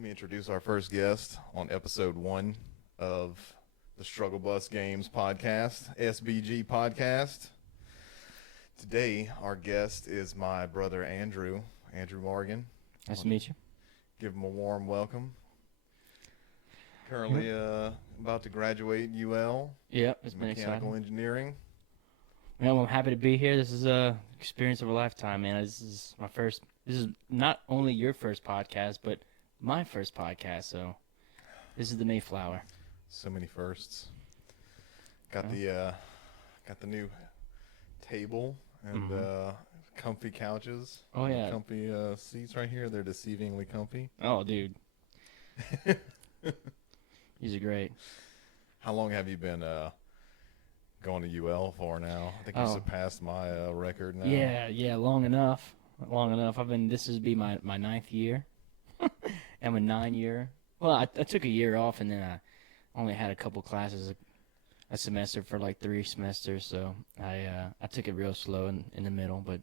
me introduce our first guest on episode 1 of the Struggle Bus Games podcast, SBG podcast. Today, our guest is my brother Andrew Morgan. Nice to meet you. Give him a warm welcome. Currently about to graduate UL. Yep, it's been mechanical exciting. engineering. Well, I'm happy to be here. This is a experience of a lifetime, man. This is my first. This is not only your first podcast, but my first podcast. So, this is the Mayflower. So many firsts. Got the new table and comfy couches. Oh yeah, comfy seats right here. They're deceivingly comfy. Oh, dude. These are great. How long have you been going to UL for now? I think you surpassed my record now. Yeah, long enough. This will be my 9th year. I'm a 9-year. Well, I took a year off, and then I only had a couple classes a semester for like 3 semesters, so I took it real slow in the middle. But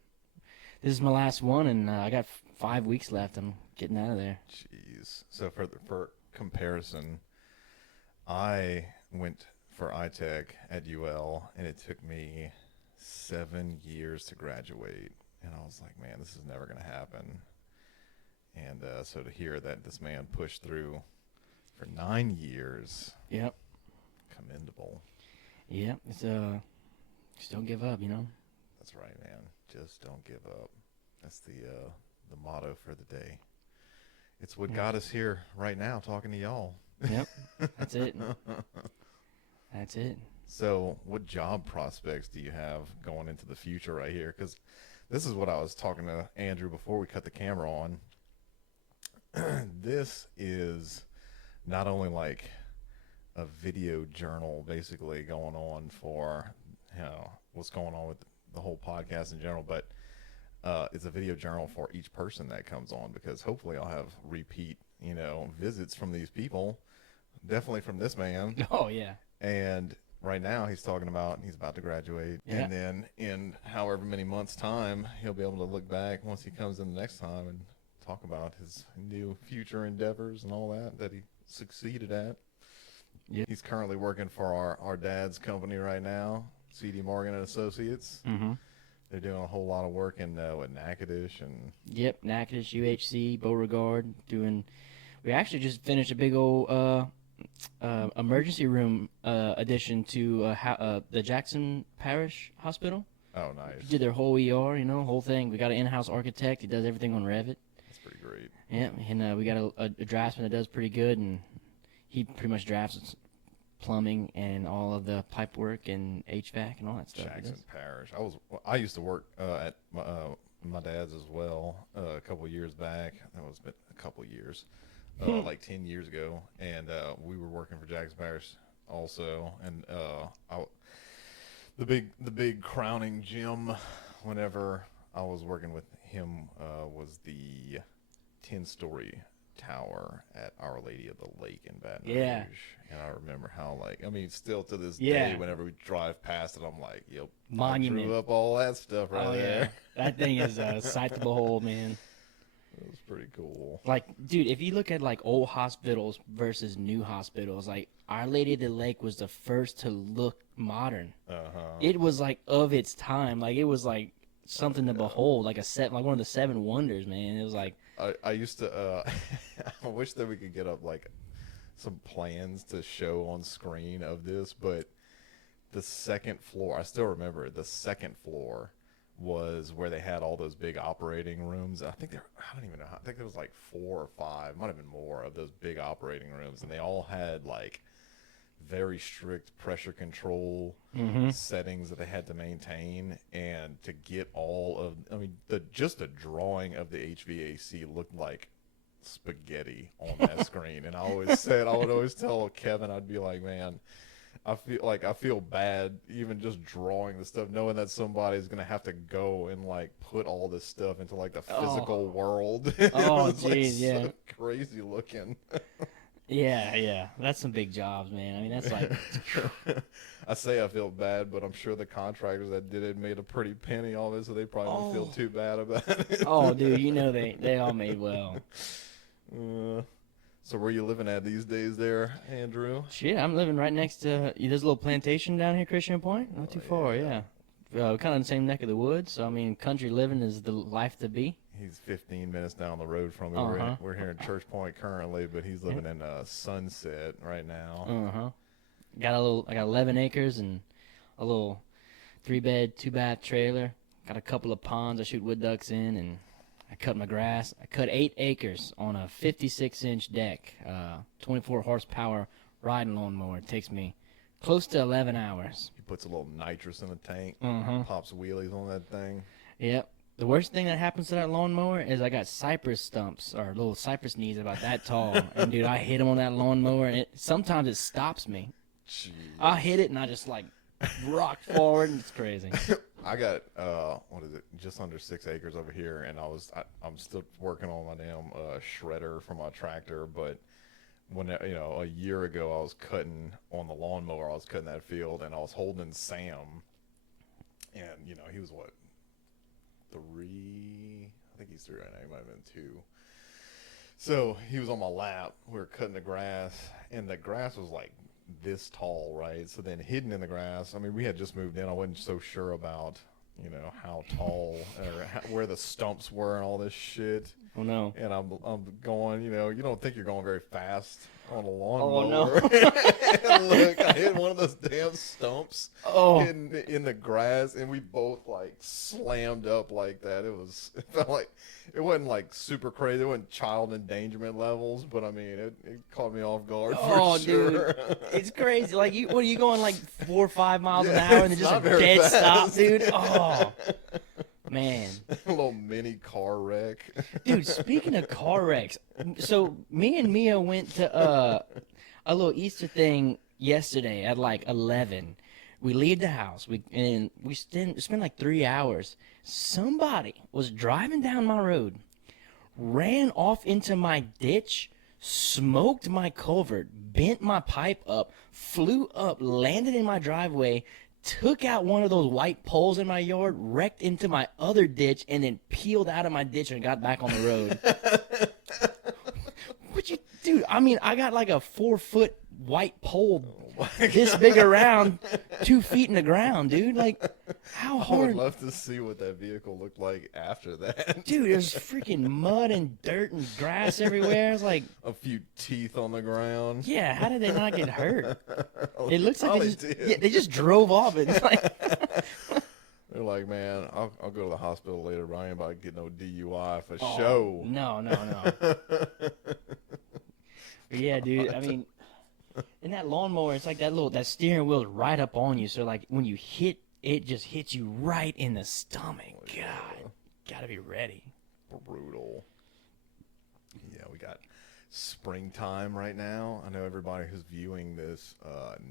this is my last one, and I got 5 weeks left. I'm getting out of there. Jeez. So for comparison, I went for iTech at UL, and it took me 7 years to graduate. And I was like, man, this is never going to happen. And so to hear that this man pushed through for 9 years, yep, commendable. Yep, it's just don't give up, you know. That's right, man. Just don't give up. That's the motto for the day. It's what got us here right now, talking to y'all. Yep, that's it. That's it. So, what job prospects do you have going into the future right here? Because this is what I was talking to Andrew before we cut the camera on. This is not only like a video journal basically going on for, what's going on with the whole podcast in general, but it's a video journal for each person that comes on, because hopefully I'll have repeat, visits from these people, definitely from this man. Oh, yeah. And right now he's talking about he's about to graduate, and then in however many months' time, he'll be able to look back once he comes in the next time and talk about his new future endeavors and all that he succeeded at. Yeah. He's currently working for our dad's company right now, C.D. Morgan and Associates. Mm-hmm. They're doing a whole lot of work in Natchitoches and. Yep, Natchitoches, UHC, Beauregard. We actually just finished a big old emergency room addition to the Jackson Parish Hospital. Oh, nice. Did their whole ER, whole thing. We got an in-house architect. He does everything on Revit. That's pretty great. Yeah, and we got a draftsman that does pretty good, and he pretty much drafts plumbing and all of the pipe work and HVAC and all that stuff. Jackson Parish. I used to work at my dad's as well a couple of years back. That was been a couple of years, like 10 years ago, and we were working for Jackson Parish also. And the big crowning gem whenever I was working with him was the 10-story tower at Our Lady of the Lake in Baton Rouge. Yeah. And I remember how, still to this day, whenever we drive past it, I'm like, yep, monument. I drew up all that stuff right there. Yeah. That thing is a sight to behold, man. It was pretty cool. Dude, if you look at old hospitals versus new hospitals, Our Lady of the Lake was the first to look modern. It was of its time. It was something to behold, one of the 7 wonders, man. It was I used to I wish that we could get up some plans to show on screen of this, but the second floor, I still remember it, the second floor was where they had all those big operating rooms. I think I don't even know I think there was 4 or 5, might have been more, of those big operating rooms, and they all had very strict pressure control settings that they had to maintain, and to get all of, just a drawing of the HVAC looked like spaghetti on that screen. And I would always tell Kevin, I'd be like, man, I feel bad even just drawing the stuff, knowing that somebody's gonna have to go and put all this stuff into the physical world. Oh, geez, yeah, so crazy looking. Yeah, that's some big jobs, man. That's I say I feel bad, but I'm sure the contractors that did it made a pretty penny off it, so they probably don't feel too bad about it. Oh, dude, you know they all made well. So where you living at these days there, Andrew? Shit, I'm living right next to. There's a little plantation down here, Christian Point. Not too far, yeah. Kind of in the same neck of the woods. So I mean, country living is the life to be. He's 15 minutes down the road from me. We're here in Church Point currently, but he's living in Sunset right now. I got 11 acres and a little 3-bed, 2-bath trailer. Got a couple of ponds I shoot wood ducks in, and I cut my grass. I cut 8 acres on a 56-inch deck, 24 horsepower riding lawnmower. It takes me close to 11 hours. He puts a little nitrous in the tank, pops wheelies on that thing. Yep. The worst thing that happens to that lawnmower is I got cypress stumps, or little cypress knees about that tall. And, dude, I hit them on that lawnmower, and sometimes it stops me. Jeez. I hit it, and I just, like, rock forward, and it's crazy. I got just under 6 acres over here, and I'm still working on my damn shredder for my tractor. But when a year ago I was cutting on the lawnmower, I was cutting that field, and I was holding Sam, and he was what, 3? I think he's 3 right now. He might have been 2. So he was on my lap. We were cutting the grass, and the grass was like this tall, right? So then hidden in the grass, I mean, we had just moved in. I wasn't so sure about, how tall or where the stumps were and all this shit. Oh, no. And I'm going, you don't think you're going very fast on a lawnmower. Oh, no. And look, I hit one of those damn stumps in the grass, and we both, like, slammed up like that. It felt like, it wasn't, like, super crazy. It wasn't child endangerment levels, but, I mean, it caught me off guard for sure. Dude. It's crazy. Like, what are you going, like, 4 or 5 miles an hour, and then just a dead stop, dude? Oh. Man. A little mini car wreck. Dude, speaking of car wrecks, so me and Mia went to a little Easter thing yesterday at like 11. We leave the house, and we spend like 3 hours. Somebody was driving down my road, ran off into my ditch, smoked my culvert, bent my pipe up, flew up, landed in my driveway, took out one of those white poles in my yard, wrecked into my other ditch, and then peeled out of my ditch and got back on the road. Dude, I mean, I got like a 4-foot white pole this big around, 2 feet in the ground, dude. Like, how hard? I would love to see what that vehicle looked like after that. Dude, there's freaking mud and dirt and grass everywhere. It's like a few teeth on the ground. Yeah, how did they not get hurt? It looks like they just drove off. It's like they're like, man, I'll go to the hospital later, but I ain't about to get no DUI for show. No. Yeah, dude. I mean, in that lawnmower, it's like that steering wheel is right up on you. So like when you hit, it just hits you right in the stomach. God, gotta be ready. Brutal. Yeah, we got springtime right now. I know everybody who's viewing this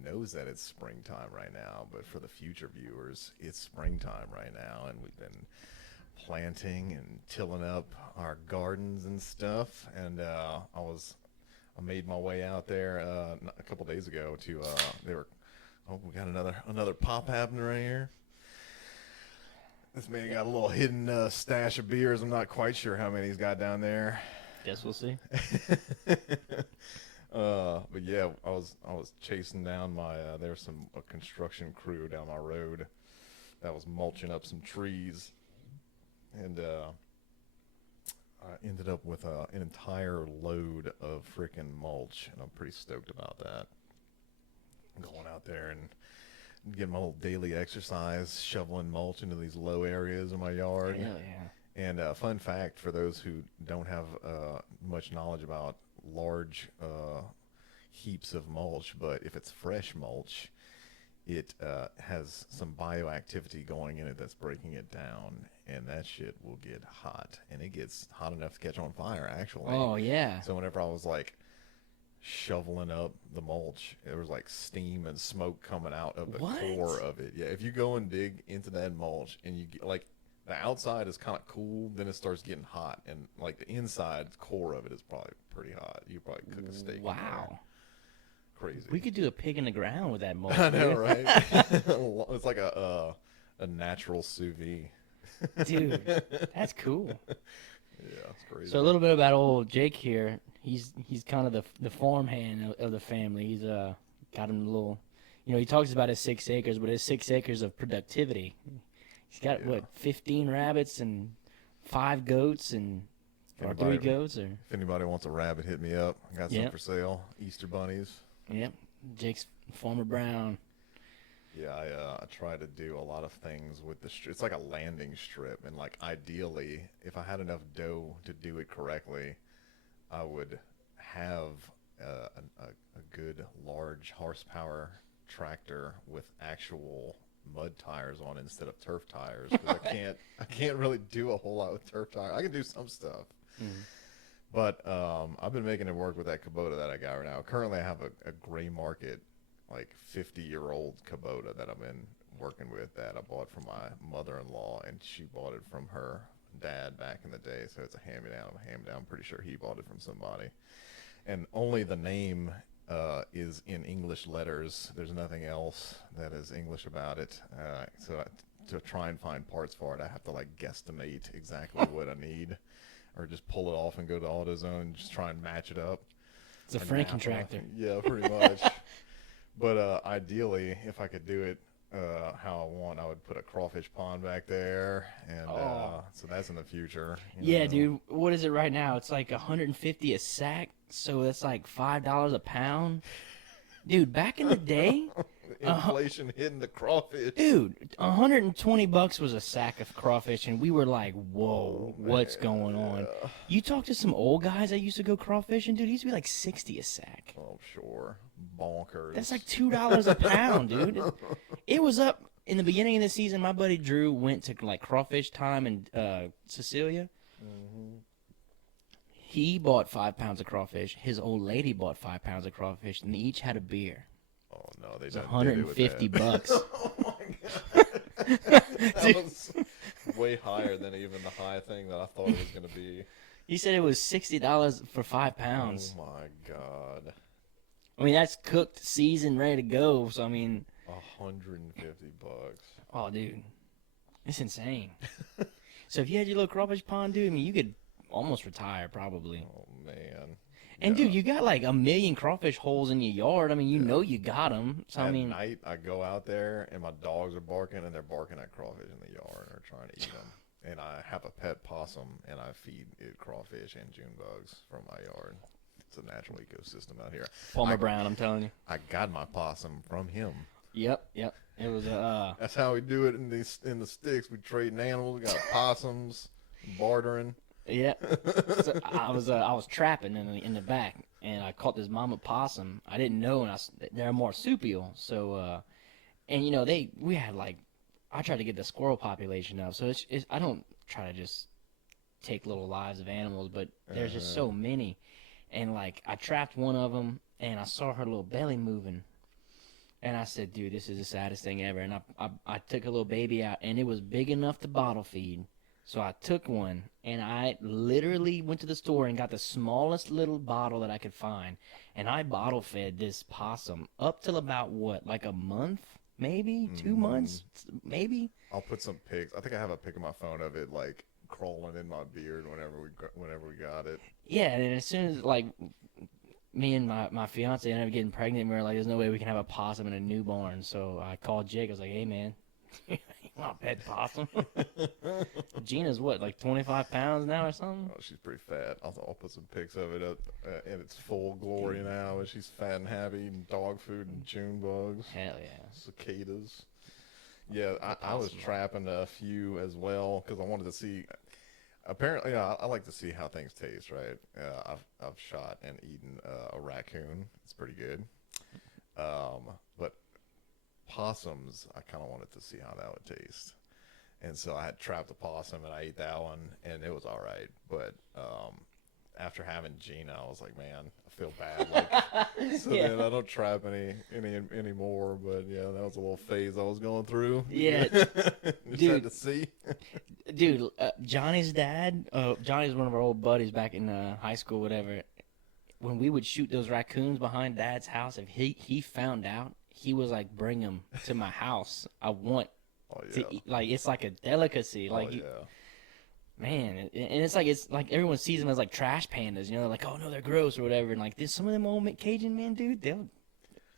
knows that it's springtime right now, but for the future viewers, it's springtime right now, and we've been planting and tilling up our gardens and stuff. And I made my way out there a couple days ago to we got another pop happening right here. This man got a little hidden stash of beers. I'm not quite sure how many he's got down there. Guess we'll see. But yeah, I was chasing down there was a construction crew down my road that was mulching up some trees, and I ended up with an entire load of freaking mulch, and I'm pretty stoked about that. I'm going out there and getting my little daily exercise, shoveling mulch into these low areas in my yard. Hell yeah. And fun fact for those who don't have much knowledge about large heaps of mulch, but if it's fresh mulch, it has some bioactivity going in it that's breaking it down, and that shit will get hot, and it gets hot enough to catch on fire, actually. Oh, yeah. So whenever I was like shoveling up the mulch, there was like steam and smoke coming out of the core of it. Yeah, if you go and dig into that mulch and you get like, the outside is kind of cool, then it starts getting hot, and like the inside core of it is probably pretty hot. You probably cook a steak. Wow. crazy. We could do a pig in the ground with that mold. I know, dude. right? It's like a natural sous vide. Dude, that's cool. Yeah, it's crazy. So a little bit about old Jake here. He's kind of the farmhand of the family. He's got him a little, he talks about his 6 acres, but his 6 acres of productivity. He's got what 15 rabbits and 5 goats or 3 goats or. If anybody wants a rabbit, hit me up. I got some for sale. Easter bunnies. Yep, Jake's Farmer Brown. Yeah, I try to do a lot of things with the strip. It's like a landing strip, and like ideally, if I had enough dough to do it correctly, I would have a good large horsepower tractor with actual mud tires on it instead of turf tires. Because I can't really do a whole lot with turf tires. I can do some stuff, but I've been making it work with that Kubota that I got right now. Currently, I have a gray market, like 50-year-old Kubota that I've been working with that I bought from my mother-in-law, and she bought it from her dad back in the day. So it's a hand-me-down. I'm pretty sure he bought it from somebody, and only the name is in English letters. There's nothing else that is English about it. So to try and find parts for it, I have to like guesstimate exactly what I need, or just pull it off and go to AutoZone and just try and match it up. It's a Franken tractor. Yeah, pretty much. But ideally, if I could do it how I want, I would put a crawfish pond back there, and so that's in the future. Yeah, dude. What is it right now? It's like $150 a sack, so that's like $5 a pound. Dude, back in the day, inflation hitting the crawfish. Dude, $120 was a sack of crawfish, and we were like, "Whoa, what's going on?" You talk to some old guys that used to go crawfishing, dude. It used to be like $60 a sack. Oh, sure, bonkers. That's like $2 a pound, dude. It was up in the beginning of the season. My buddy Drew went to like crawfish time in Cecilia. He bought 5 pounds of crawfish. His old lady bought 5 pounds of crawfish, and they each had a beer. Oh no, they It's done $150. Oh my god, that was way higher than even the high thing that I thought it was gonna be. He said it was $60 for 5 pounds. Oh my god. I mean, that's cooked, seasoned, ready to go. So I mean, $150. Oh, dude, it's insane. So if you had your little crawfish pond, dude, I mean, you could almost retire probably. Oh man. And dude, you got like 1 million crawfish holes in your yard. I mean, you know you got them. So At I mean, night I go out there and my dogs are barking, and they're barking at crawfish in the yard and are trying to eat them. And I have a pet possum, and I feed it crawfish and June bugs from my yard. It's a natural ecosystem out here. Farmer Brown, I'm telling you. I got my possum from him. Yep. It was That's how we do it in the sticks. We trading animals. We got possums, bartering. Yeah. So I was trapping in the back, and I caught this mama possum. I didn't know, and they're marsupial. So, and we had like, I tried to get the squirrel population up. So it's I don't try to just take little lives of animals, but there's just so many, and like I trapped one of them, and I saw her little belly moving. And I said, dude, this is the saddest thing ever. And I took a little baby out, and it was big enough to bottle feed. So I took one, and I literally went to the store and got the smallest little bottle that I could find. And I bottle fed this possum up till about, what, like a month? Maybe? 2 months? Maybe? I'll put some pics. I think I have a pic on my phone of it, like, crawling in my beard whenever we got it. Yeah, and as soon as, like, me and my fiance ended up getting pregnant, we were like, there's no way we can have a possum and a newborn. So I called Jake. I was like, hey, man, you want a pet possum? Gina's what, like 25 pounds now or something? Oh, she's pretty fat. I'll put some pics of it up in its full glory now, and she's fat and happy, eating dog food and June bugs. Hell yeah. Cicadas. Yeah, I was trapping a few as well because I wanted to see. Apparently, I like to see how things taste, right? I've shot and eaten a raccoon. It's pretty good. But possums, I kind of wanted to see how that would taste. And so I had trapped a possum, and I ate that one, and it was all right. But after having Gina, I was like, man, I feel bad. Like, so then I don't trap anymore. But yeah, that was a little phase I was going through. Yeah, just had to see. Dude, Johnny's dad. Johnny's one of our old buddies back in high school, whatever. when we would shoot those raccoons behind Dad's house, if he found out, he was like, bring them to my house. I want Oh yeah. to eat. Like, it's like a delicacy. Like, oh you, yeah. man, and it's like everyone sees them as like trash pandas. You know, they're like, oh no, they're gross or whatever. And like, there's some of them old Cajun man, dude. They'll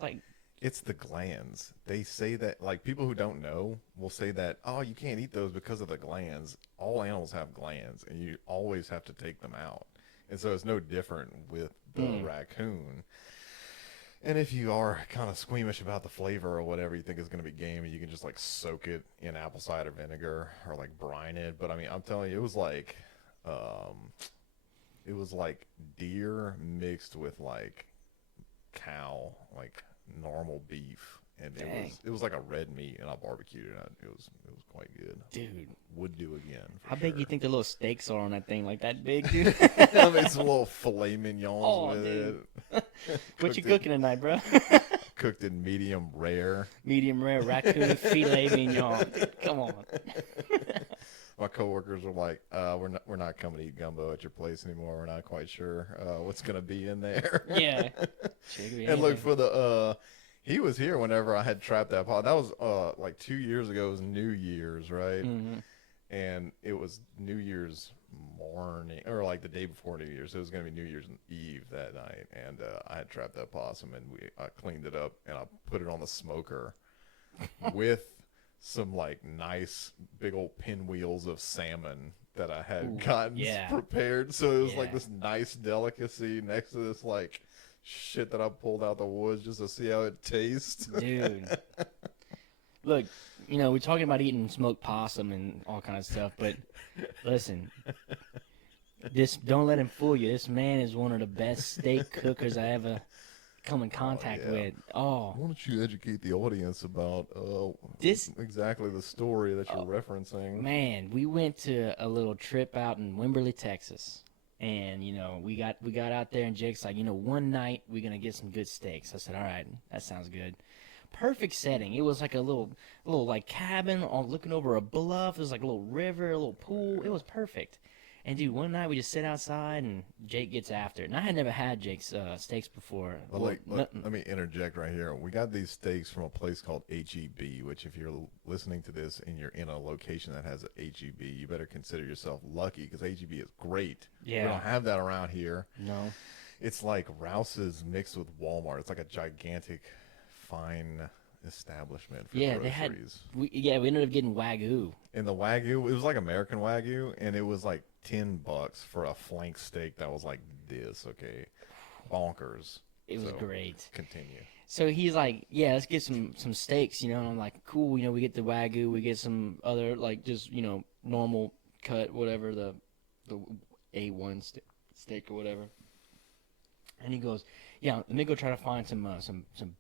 like. It's the glands. They say that, like, people who don't know will say that, oh, you can't eat those because of the glands. All animals have glands, and you always have to take them out. And so it's no different with the raccoon. And if you are kind of squeamish about the flavor or whatever you think is going to be gamey, you can just, like, soak it in apple cider vinegar or, like, brine it. But, I mean, I'm telling you, it was like deer mixed with, like, cow, like normal beef, and it was like a red meat, and I barbecued it. And it was quite good, Dude. Would do again. How big do you think the little steaks are on that thing? Like that big, dude? I made some little filet mignons with dude. it. What you cooking tonight, bro? Cooked in medium rare. Medium rare raccoon filet mignon. Come on. My coworkers were like, "We're not coming to eat gumbo at your place anymore. We're not quite sure what's gonna be in there." Yeah. And look for the he was here whenever I had trapped that pot. That was like 2 years ago. It was New Year's, right? Mm-hmm. And it was New Year's morning, or like the day before New Year's. It was gonna be New Year's Eve that night, and I had trapped that possum, and I cleaned it up, and I put it on the smoker with some like nice big old pinwheels of salmon that I had gotten prepared. So it was like this nice delicacy next to this like shit that I pulled out the woods just to see how it tastes. Dude. Look, you know, we're talking about eating smoked possum and all kinds of stuff, but listen, don't let him fool you. This man is one of the best steak cookers I ever come in contact with. Oh, why don't you educate the audience about this exactly the story that you're referencing? Man, we went to a little trip out in Wimberley, Texas, and you know we got out there, and Jake's like, you know, one night we're gonna get some good steaks. I said, all right, that sounds good. Perfect setting. It was like a little like cabin looking over a bluff. It was like a little river, a little pool. It was perfect. And dude, one night we just sit outside and Jake gets after it. And I had never had Jake's steaks before. Well, let me interject right here. We got these steaks from a place called HEB, which if you're listening to this and you're in a location that has a HEB, you better consider yourself lucky because HEB is great. Yeah. We don't have that around here. No. It's like Rouse's mixed with Walmart. It's like a gigantic, fine establishment for groceries. We ended up getting Wagyu. And the Wagyu, it was like American Wagyu, and it was like $10 for a flank steak that was like this, okay? Bonkers. It was great. Continue. So he's like, yeah, let's get some steaks, you know, and I'm like, cool, you know, we get the Wagyu, we get some other, like, just, you know, normal cut, whatever, the A1 steak or whatever. And he goes, yeah, let me go try to find some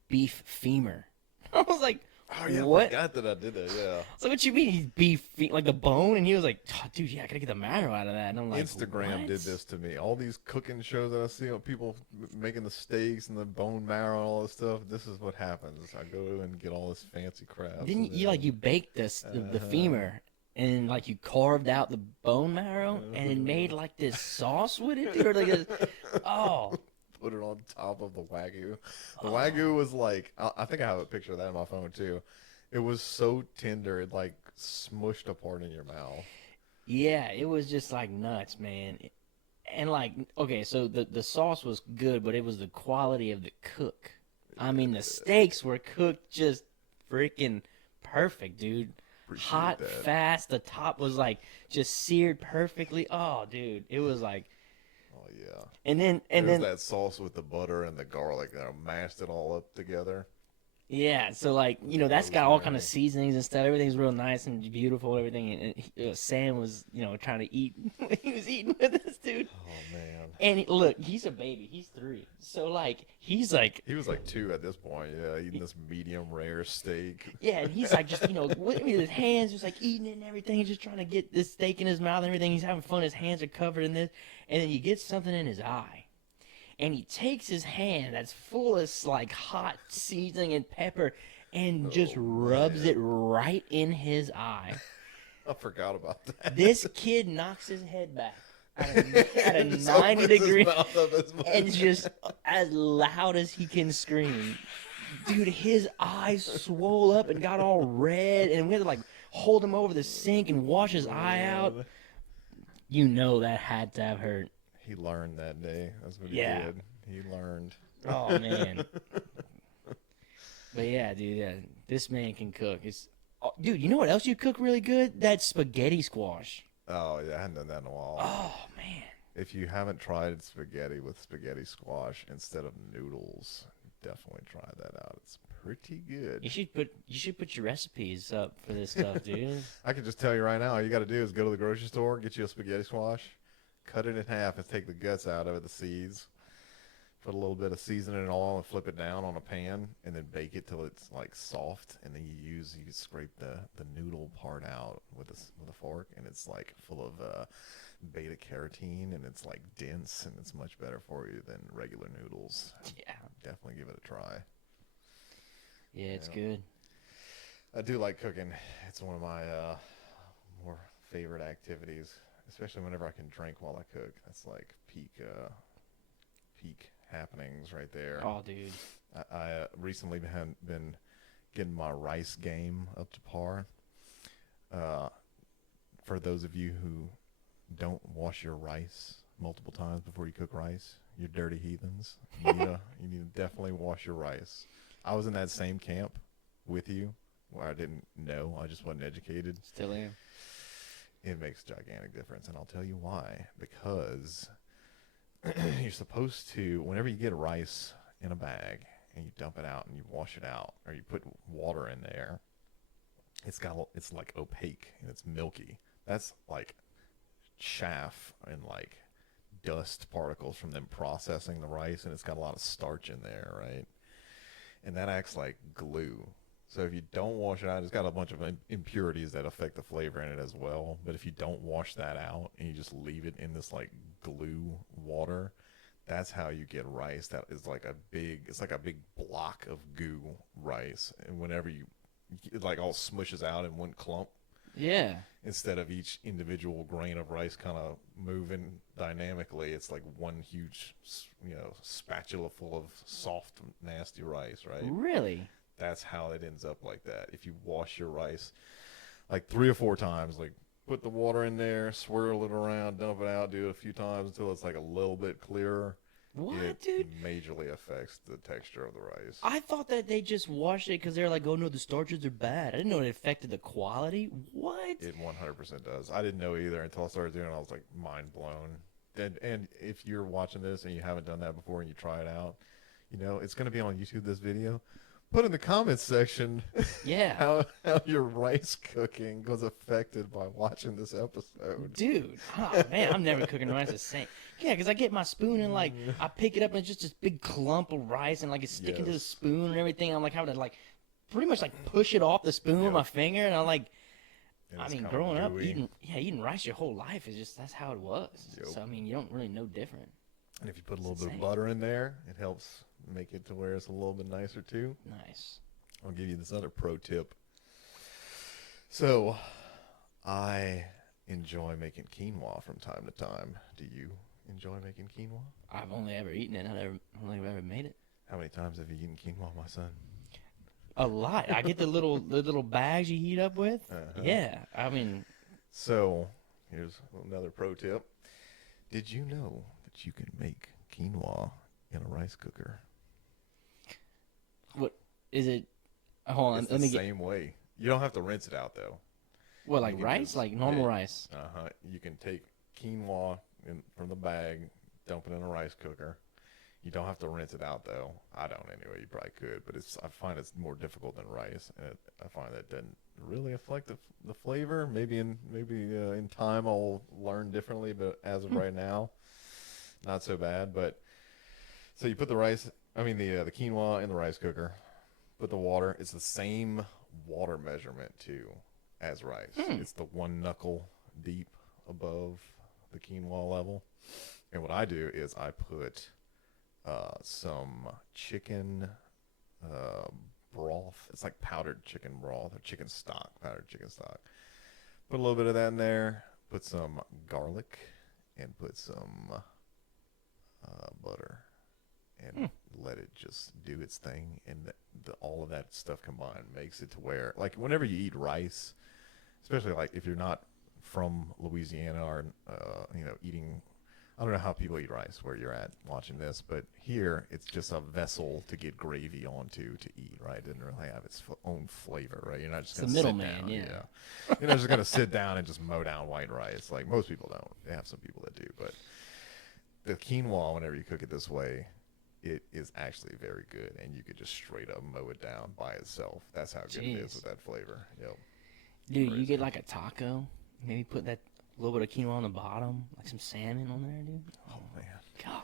beef femur. I was like, oh, yeah, what? I forgot that I did that, yeah. So what you mean he's beef, like the bone? And he was like, oh, dude, yeah, I gotta get the marrow out of that. And I'm like, Instagram what? did this to me. All these cooking shows that I see of people making the steaks and the bone marrow and all this stuff, this is what happens. I go and get all this fancy crap. Didn't you baked the femur and like you carved out the bone marrow and it made like this sauce with it, dude? Or like put it on top of the Wagyu. The Wagyu was like, I think I have a picture of that on my phone too. It was so tender, it like smushed apart in your mouth. Yeah, it was just like nuts, man. And like, okay, so the sauce was good, but it was the quality of the cook. I mean, the steaks were cooked just freaking perfect, dude. Appreciate Hot, that. fast. The top was like just seared perfectly. Oh, dude, it was like. Oh yeah. And then that sauce with the butter and the garlic that mashed it all up together. Yeah, so like, you know, that's got all kind of seasonings and stuff. Everything's real nice and beautiful and everything. And Sam was, you know, trying to eat. He was eating with us, dude. Oh man. And look, he's a baby. He's 3. So like, he's like. He was like 2 at this point. Yeah, eating this medium rare steak. Yeah, and he's like just, you know, with his hands just like eating it and everything. He's just trying to get this steak in his mouth and everything. He's having fun. His hands are covered in this, and then he gets something in his eye. And he takes his hand that's full of like hot seasoning and pepper and just rubs it right in his eye. I forgot about that. This kid knocks his head back. at a Just 90 opens his degree mouth up as much. and just as loud as he can scream. Dude, his eyes swole up and got all red, and we had to like hold him over the sink and wash his eye out. Man. You know that had to have hurt. He learned that day. That's what he Yeah. did. He learned. Oh man. But yeah, dude, yeah, this man can cook. Dude, you know what else you cook really good? That spaghetti squash. Oh, yeah, I hadn't done that in a while. Oh man. If you haven't tried spaghetti with spaghetti squash instead of noodles, definitely try that out. It's pretty good. You should put your recipes up for this stuff, dude. I can just tell you right now, all you got to do is go to the grocery store, get you a spaghetti squash, cut it in half and take the guts out of it, the seeds. Put a little bit of seasoning and oil and flip it down on a pan and then bake it till it's like soft. And then you scrape the noodle part out with a fork, and it's like full of beta carotene, and it's like dense, and it's much better for you than regular noodles. Yeah. Definitely give it a try. Yeah, it's Yeah. good. I do like cooking. It's one of my more favorite activities, especially whenever I can drink while I cook. That's like peak happenings right there. Oh, dude. I recently been getting my rice game up to par. For those of you who don't wash your rice multiple times before you cook rice, you're dirty heathens. You need to definitely wash your rice. I was in that same camp with you where I didn't know. I just wasn't educated. Still am. It makes a gigantic difference, and I'll tell you why. Because you're supposed to, whenever you get rice in a bag and you dump it out and you wash it out, or you put water in there, it's like opaque and it's milky. That's like chaff and like dust particles from them processing the rice, and it's got a lot of starch in there, right? And that acts like glue. So if you don't wash it out, it's got a bunch of impurities that affect the flavor in it as well. But if you don't wash that out and you just leave it in this like glue water, that's how you get rice that is like it's like a big block of goo rice. And whenever it like all smushes out in one clump, Yeah. instead of each individual grain of rice kind of moving dynamically, it's like one huge, spatula full of soft, nasty rice, right? Really? That's how it ends up like that. If you wash your rice like 3 or 4 times, like put the water in there, swirl it around, dump it out, do it a few times until it's like a little bit clearer. What, It dude? majorly affects the texture of the rice. I thought that they just washed it because they're like, oh no, the starches are bad. I didn't know it affected the quality. What? It 100% does. I didn't know either until I started doing it. I was like mind blown. And if you're watching this and you haven't done that before and you try it out, it's going to be on YouTube, this video. Put in the comments section Yeah. how your rice cooking was affected by watching this episode. Dude, oh man, I'm never cooking rice the same. Yeah, because I get my spoon and like I pick it up and it's just this big clump of rice and like it's sticking to the Yes. spoon and everything. I'm like having to like pretty much like push it off the spoon with Yep. my finger, and I'm like, And I it's mean, kinda growing up gooey. eating rice your whole life is just that's how it was. Yep. So I mean, you don't really know different. And if you put a little It's bit of insane. butter in there, it helps make it to where it's a little bit nicer too. Nice. I'll give you this other pro tip. So, I enjoy making quinoa from time to time. Do you enjoy making quinoa? I've only ever eaten it. I don't think I've ever made it. How many times have you eaten quinoa, my son? A lot. I get the little bags you heat up with. Uh-huh. Yeah. I mean, So, here's another pro tip. Did you know that you can make quinoa in a rice cooker? what is it? Hold on. It's Let the me get same way. You don't have to rinse it out though. what, like can rice, just- like normal yeah. rice. You can take quinoa from the bag, dump it in a rice cooker. You don't have to rinse it out though. I don't anyway. You probably could, but I find it's more difficult than rice, and I find that doesn't really affect the flavor. Maybe in time I'll learn differently, but as of right now, not so bad. But so you put the quinoa in the rice cooker. Put the water. It's the same water measurement too as rice. It's the 1 knuckle deep above the quinoa level. And what I do is I put some chicken broth. It's like powdered chicken broth or chicken stock, powdered chicken stock. Put a little bit of that in there. Put some garlic and put some butter and let it just do its thing. And all of that stuff combined makes it to where, like, whenever you eat rice, especially like if you're not from Louisiana or eating. I don't know how people eat rice where you're at watching this, but here it's just a vessel to get gravy onto to eat, right? It doesn't really have its own flavor, right? You're not just going to sit down. middleman, yeah. You're not just going to sit down and just mow down white rice. Like most people don't. They have some people that do, but the quinoa, whenever you cook it this way, it is actually very good, and you could just straight up mow it down by itself. That's how good it is with that flavor. Yep. Dude, crazy. You get like a taco, maybe put that little bit of quinoa on the bottom, like some salmon on there, dude. Oh man, God.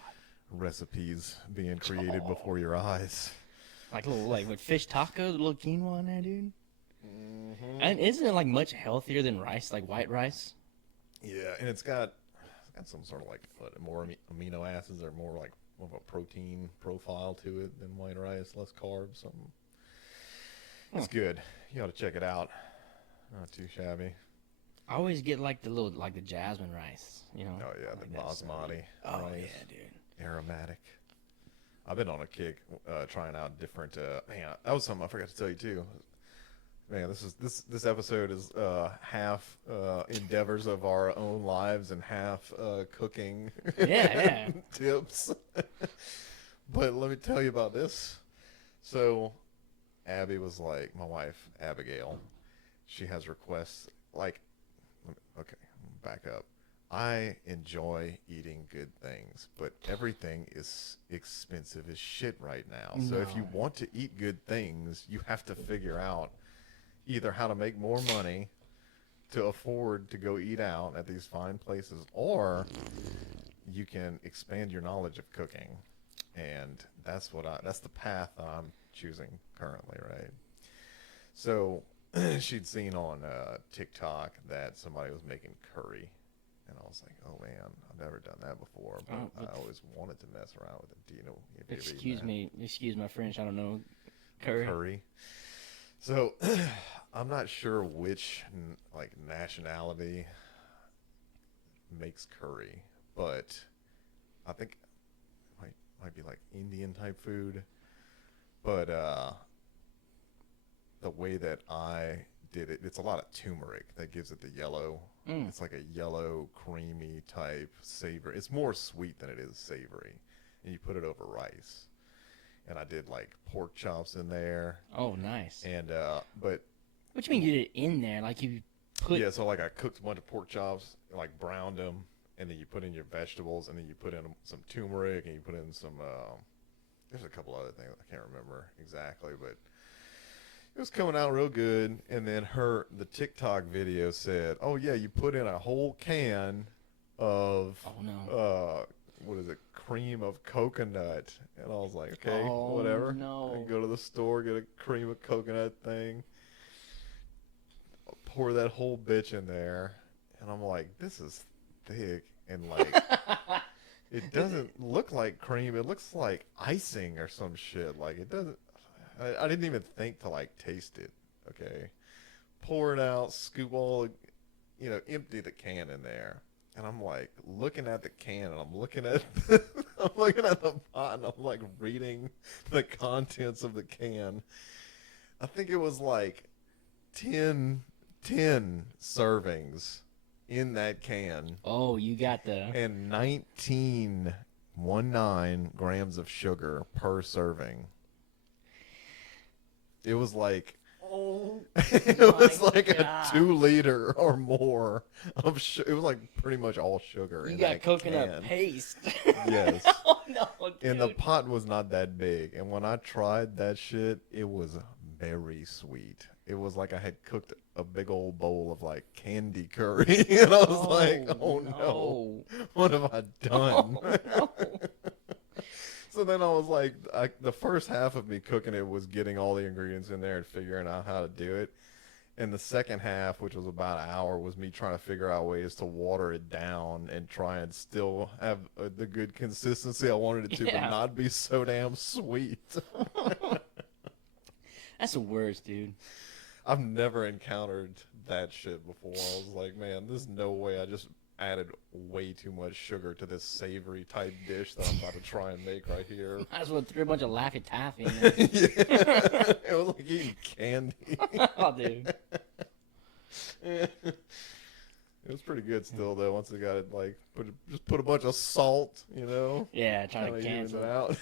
Recipes being created before your eyes. Like little, like with fish tacos, a little quinoa in there, dude. Mm-hmm. And isn't it like much healthier than rice, like white rice? Yeah, and it's got some sort of like more amino acids or more like of a protein profile to it than white rice, less carbs. Something. It's good. You ought to check it out. Not too shabby. I always get like the jasmine rice, you know. Oh yeah, like the basmati. Oh rice. yeah, dude. Aromatic. I've been on a kick trying out different. Man, that was something I forgot to tell you too. Man, this episode is half endeavors of our own lives and half cooking yeah. tips. But let me tell you about this. So, Abby was like, my wife, Abigail, she has requests like, okay, back up. I enjoy eating good things, but everything is expensive as shit right now. So if you want to eat good things, you have to figure out either how to make more money to afford to go eat out at these fine places, or you can expand your knowledge of cooking. And that's the path that I'm choosing currently, right? So she'd seen on TikTok that somebody was making curry. And I was like, oh man, I've never done that before, but I always wanted to mess around with it. Do you know? Excuse my French. I don't know. Curry. So I'm not sure which like nationality makes curry, but I think it might be like Indian type food. But the way that I did it, it's a lot of turmeric that gives it the yellow. It's like a yellow, creamy type savor. It's more sweet than it is savory, and you put it over rice. And I did like pork chops in there. Oh, nice. And but what do you mean you did it in there? Like you put? Yeah, so like I cooked a bunch of pork chops, like browned them, and then you put in your vegetables, and then you put in some turmeric, and you put in some. There's a couple other things I can't remember exactly, but it was coming out real good. And then the TikTok video said, "Oh yeah, you put in a whole can of what is it? Cream of coconut." And I was like, "Okay, whatever." No. I go to the store, get a cream of coconut thing, pour that whole bitch in there, and I'm like, "This is thick and like." It doesn't look like cream. It looks like icing or some shit. Like it doesn't. I didn't even think to like taste it. Okay, pour it out, scoop all, empty the can in there, and I'm like looking at the can, and I'm looking at the pot, and I'm like reading the contents of the can. I think it was like 10 servings in that can. Oh, you got and 19 grams of sugar per serving. It was like a 2 liter or more of it was like pretty much all sugar. You got coconut paste. Yes. Oh no, dude. And the pot was not that big. And when I tried that shit, it was very sweet. It was like I had cooked a big old bowl of like candy curry, and I was like, "Oh no, what have I done?" Oh, no. So then I was like, the first half of me cooking it was getting all the ingredients in there and figuring out how to do it. And the second half, which was about an hour, was me trying to figure out ways to water it down and try and still have the good consistency I wanted it to, but not be so damn sweet. That's the worst, dude. I've never encountered that shit before. I was like, man, there's no way I just added way too much sugar to this savory type dish that I'm about to try and make right here. Might as well throw a bunch of Laffy Taffy in there. Yeah. It was like eating candy. Oh, dude. It was pretty good still though. Once I got it, like, just put a bunch of salt, Yeah, trying to kinda evens cancel it out.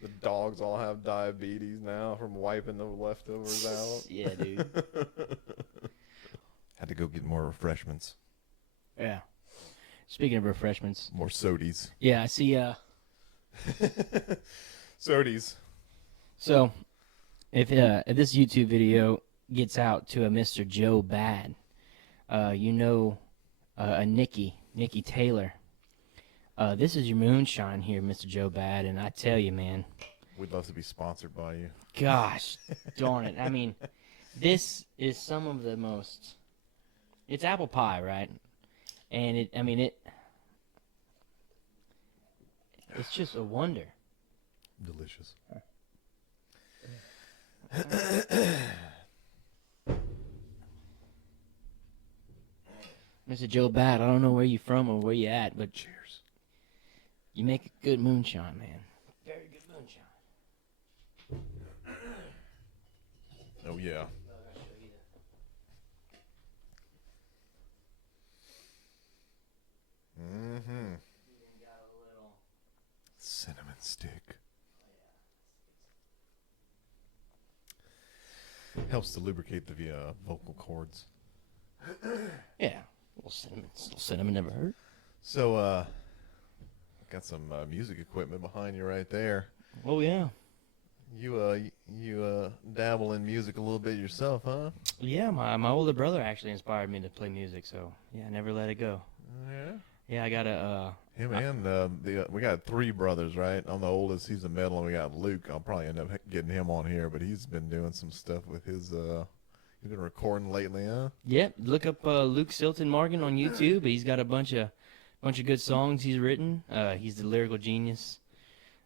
The dogs all have diabetes now from wiping the leftovers out. Yeah, dude. Had to go get more refreshments, Yeah. Speaking of refreshments. more sodies. Yeah, I see. Sodies. So, if this YouTube video gets out to a Mr. Joe Bad, a Nikki Taylor. This is your moonshine here, Mr. Joe Bad, and I tell you, man. We'd love to be sponsored by you. Gosh, darn it! I mean, this is some of the most. It's apple pie, right? And it's just a wonder. Delicious. Mr. Joe Bad, I don't know where you from or where you at, but Cheers. you make a good moonshine, man. Very good moonshine. Oh yeah. Mm-hmm. Cinnamon stick. Helps to lubricate the vocal cords. Yeah, a little cinnamon never hurt. So, got some music equipment behind you right there. Oh yeah. You dabble in music a little bit yourself, huh? Yeah, my older brother actually inspired me to play music, so yeah, I never let it go. Yeah. Yeah, I got a. Him and we got 3 brothers, right? I'm the oldest. He's the middle, and we got Luke. I'll probably end up getting him on here, but he's been doing some stuff with his. He's been recording lately, huh? Yep, look up Luke Silton Morgan on YouTube. He's got a bunch of good songs he's written. He's the lyrical genius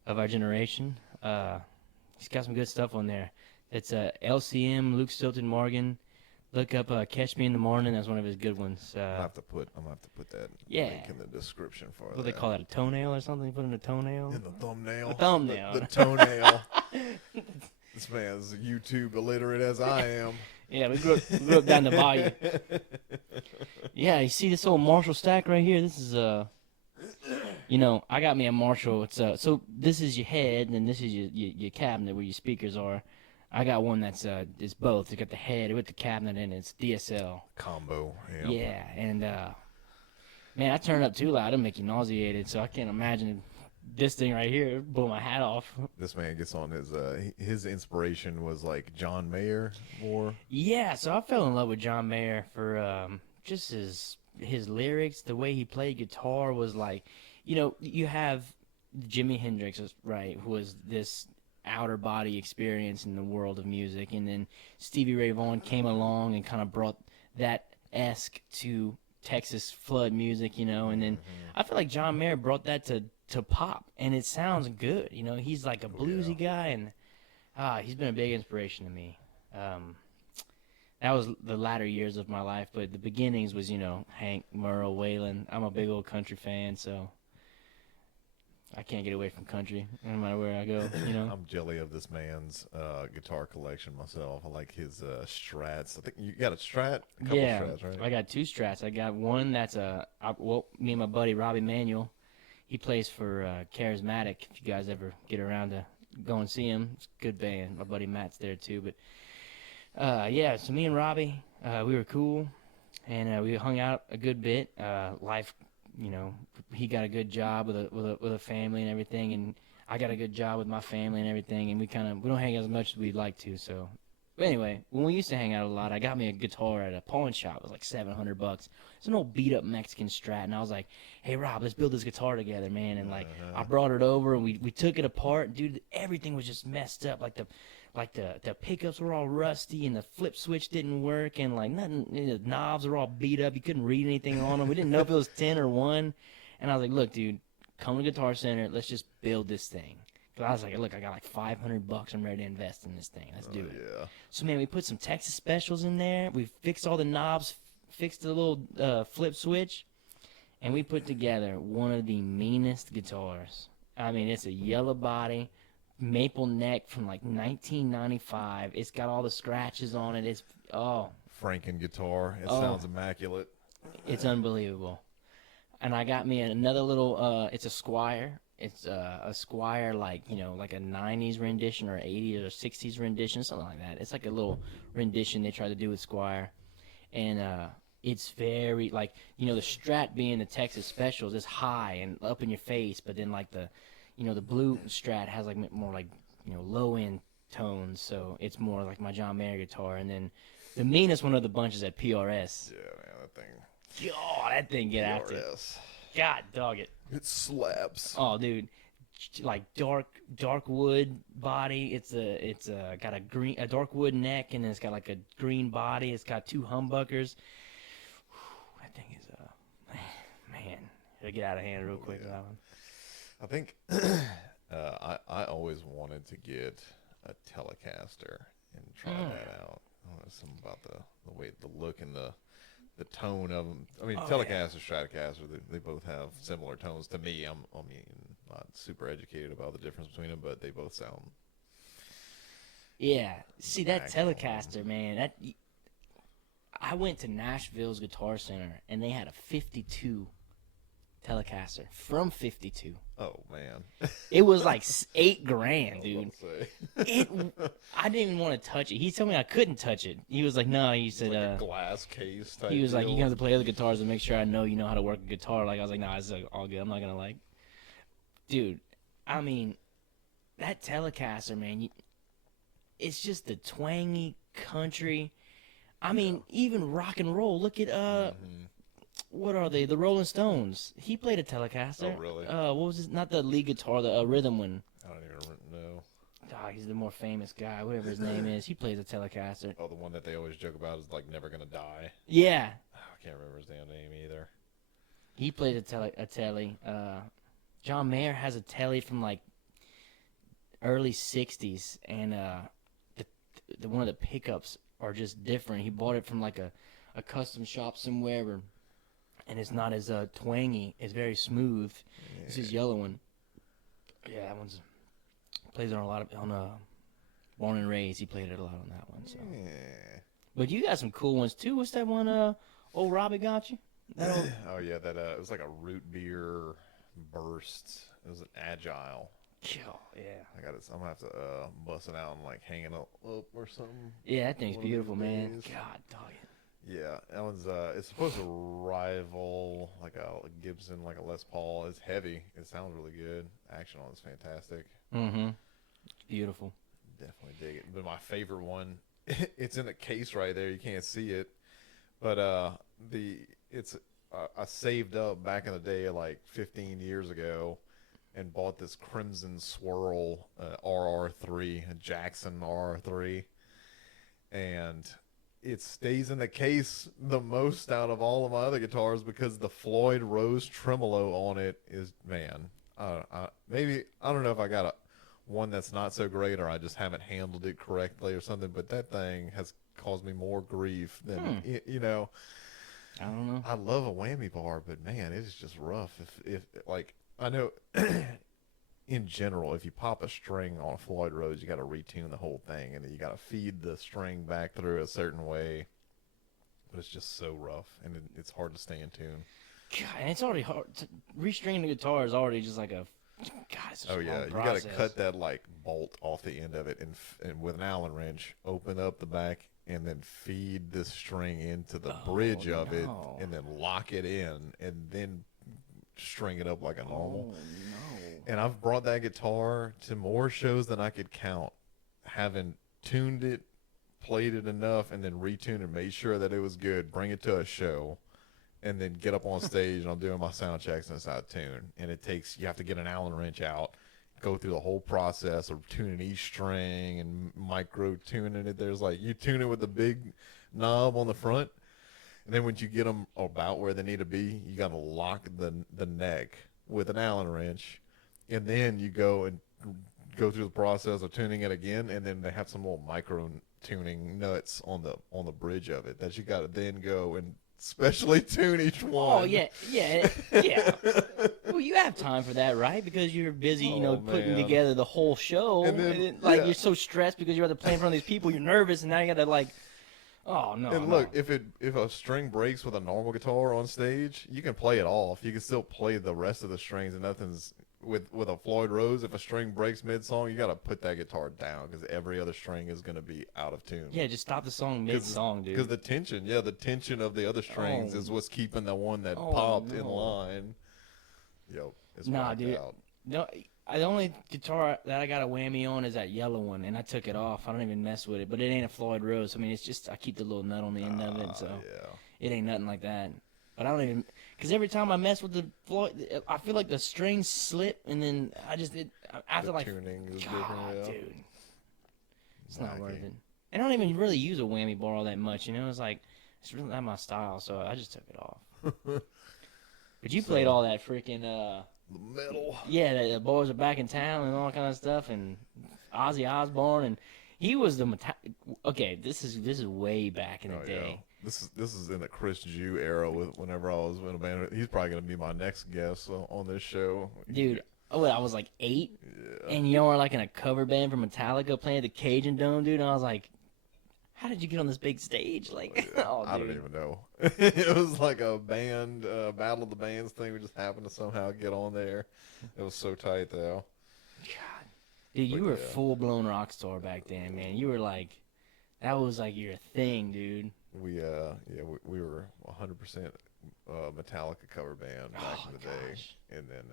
of our generation. He's got some good stuff on there. It's LCM Luke Silton Morgan. Look up "Catch Me in the Morning." That's one of his good ones. I'm gonna have to put that Yeah. link in the description for What do they call that? A toenail or something? You put in a toenail? in the thumbnail. The thumbnail. The toenail. This man's YouTube illiterate as I am. Yeah, we grew up down the bayou. Yeah, you see this old Marshall stack right here? This is I got me a Marshall. It's so this is your head, and this is your cabinet where your speakers are. I got one that's it's both. It's got the head with the cabinet in it. It's DSL Combo. Yeah, and man, I turned up too loud. It'll make you nauseated. So I can't imagine this thing right here. Blow my hat off. This man gets on his inspiration was like John Mayer more. Yeah, so I fell in love with John Mayer for just his lyrics. The way he played guitar was like, you have Jimi Hendrix, right, who was this outer body experience in the world of music, and then Stevie Ray Vaughan came along and kind of brought that esque to Texas flood music, and then I feel like John Mayer brought that to pop, and it sounds good. He's like a bluesy guy, and he's been a big inspiration to me. That was the latter years of my life, but the beginnings was Hank, Merle, Waylon. I'm a big old country fan, so I can't get away from country no matter where I go. I'm jelly of this man's guitar collection myself. I like his Strats. I think you got a Strat. A couple Strats, right? I got 2 Strats. I got one that's me and my buddy Robbie Manuel. He plays for Charismatic. If you guys ever get around to go and see him, it's a good band. My buddy Matt's there too. But yeah, so me and Robbie, we were cool, and we hung out a good bit. Life, he got a good job with a family and everything, and I got a good job with my family and everything, and we don't hang out as much as we'd like to. So, but anyway, when we used to hang out a lot, I got me a guitar at a pawn shop. It was like $700. It's an old beat up Mexican Strat, and I was like, "Hey Rob, let's build this guitar together, man." And like, I brought it over, and we took it apart, dude. Everything was just messed up. Like the pickups were all rusty, and the flip switch didn't work, and like nothing. The knobs were all beat up. You couldn't read anything on them. We didn't know if it was 10 or 1. And I was like, "Look, dude, come to Guitar Center. Let's just build this thing." Cause I was like, "Look, I got like $500. I'm ready to invest in this thing. Let's do it." Yeah. So man, we put some Texas specials in there. We fixed all the knobs, fixed the little flip switch, and we put together one of the meanest guitars. I mean, it's a yellow body, maple neck from like 1995. It's got all the scratches on it. It's Franken guitar. It sounds immaculate. it's unbelievable. And I got me another little. It's a Squire. It's a Squire, like like a '90s rendition or '80s or '60s rendition, something like that. It's like a little rendition they tried to do with Squire, and it's very like the Strat being the Texas Specials is high and up in your face, but then like the blue Strat has like more like low end tones, so it's more like my John Mayer guitar. And then the meanest one of the bunch is that PRS. Yeah, man, that thing. Oh, that thing get after it. PRS. God dog it. It slaps. Oh, dude, like dark wood body. It's got a dark wood neck, and then it's got like a green body. It's got 2 humbuckers. Whew, that thing is man, it'll get out of hand real quick. Yeah. That one. I think I always wanted to get a Telecaster and try that out. I don't know, something about the way, the look and the tone of them. I mean, Telecaster, Stratocaster, they both have similar tones to me. I mean, not super educated about the difference between them, but they both sound. Yeah, see that Excellent. Telecaster, man. I went to Nashville's Guitar Center, and they had a '52 Telecaster from '52. Oh man, It was like $8 grand, I was dude. about to say. I didn't even want to touch it. He told me I couldn't touch it. He was like, no. He said, Like a glass case type. he was like, deal. you have to play other guitars and make sure I know you know how to work a guitar. Like I was like, nah, it's all good. I'm not gonna like, dude. I mean, that Telecaster, man. It's just the twangy country. I mean, even rock and roll. Look at what are they? The Rolling Stones. He played a Telecaster. Oh, really? What was his? Not the lead guitar, the rhythm one. I don't even know. Oh, he's the more famous guy, whatever his name is. He plays a Telecaster. Oh, the one that they always joke about is like never gonna die. Yeah, Oh, I can't remember his damn name either. he played a Telly. John Mayer has a Telly from like early '60s, and the one of the pickups are just different. He bought it from like a custom shop somewhere, and it's not as twangy. It's very smooth. Yeah. It's his yellow one. Yeah, that one's plays on a lot of Born and Raised. He played it a lot on that one. So, Yeah. but you got some cool ones too. What's that one? Old Robbie got you. That old, Oh yeah, that it was like a root beer burst. It was an Agile. yeah. I'm gonna have to bust it out and like hang it up or something. Yeah, that thing's One of these beautiful, man. days. God, dog it. Yeah, that one's it's supposed to rival like a Gibson, like a Les Paul. It's heavy. It sounds really good. Action on it's fantastic. Mm-hmm. Beautiful. Definitely dig it. But my favorite one, it's in the case right there. You can't see it, but I saved up back in the day, like 15 years ago, and bought this Crimson Swirl RR3, a Jackson RR3, and it stays in the case the most out of all of my other guitars because the Floyd Rose tremolo on it is, man, maybe, I don't know if I got one that's not so great or I just haven't handled it correctly or something, but that thing has caused me more grief than, I don't know. I love a whammy bar, but man, it's just rough. If like, I know in general, if you pop a string on a Floyd Rose, you got to retune the whole thing, and then you got to feed the string back through a certain way. But it's just so rough, and it's hard to stay in tune. God, and it's already hard. Restringing the guitar is already just like a. God, it's such a Oh long yeah, you got process. to cut that like bolt off the end of it, and with an Allen wrench, open up the back, and then feed this string into the bridge of it, no. and then lock it in, and then string it up like a normal. Oh no. And I've brought that guitar to more shows than I could count, having tuned it, played it enough, and then retuned and made sure that it was good, bring it to a show, and then get up on stage and I'm doing my sound checks and it's out of tune. And you have to get an Allen wrench out, go through the whole process of tuning each string and micro tuning it. There's like, you tune it with the big knob on the front, and then once you get them about where they need to be, you got to lock the neck with an Allen wrench, and then you go through the process of tuning it again, and then they have some little micro tuning nuts on the bridge of it that you got to then go and specially tune each one. Oh yeah, yeah, yeah. Well, you have time for that, right? Because you're busy, putting Man. together the whole show, And then, like you're so stressed because you're at the play in front of these people, you're nervous, and now you got to like, oh no. And look, if a string breaks with a normal guitar on stage, you can play it off. You can still play the rest of the strings, and nothing's with a Floyd Rose. If a string breaks mid song, you got to put that guitar down because every other string is going to be out of tune. Yeah, just stop the song mid song, dude. Because the tension of the other strings is what's keeping the one that popped in line. Yep, it's dude. out. No, the only guitar that I got a whammy on is that yellow one, and I took it off. I don't even mess with it, but it ain't a Floyd Rose. I mean, it's just I keep the little nut on the end of it, so it ain't nothing like that. But I don't even, because every time I mess with the Floyd, I feel like the strings slip, and then after the like tuning is God, different, dude, it's not worth it. And I don't even really use a whammy bar all that much, It's like it's really not my style, so I just took it off. But you played all that freaking the metal. Yeah, the boys are back in town and all kind of stuff, and Ozzy Osbourne, and he was the okay. This is way back in the day. Yeah. This is in the Chris Jew era. Whenever I was in a band, he's probably gonna be my next guest on this show, dude. Oh, I was like 8, and you were like in a cover band for Metallica playing at the Cajun Dome, dude. And I was like, how did you get on this big stage? Like, I don't even know. It was like a band battle of the bands thing. We just happened to somehow get on there. It was so tight though. God, dude, you were a full blown rock star back then, man. You were like, that was like your thing, dude. We were 100% Metallica cover band back in the day, and then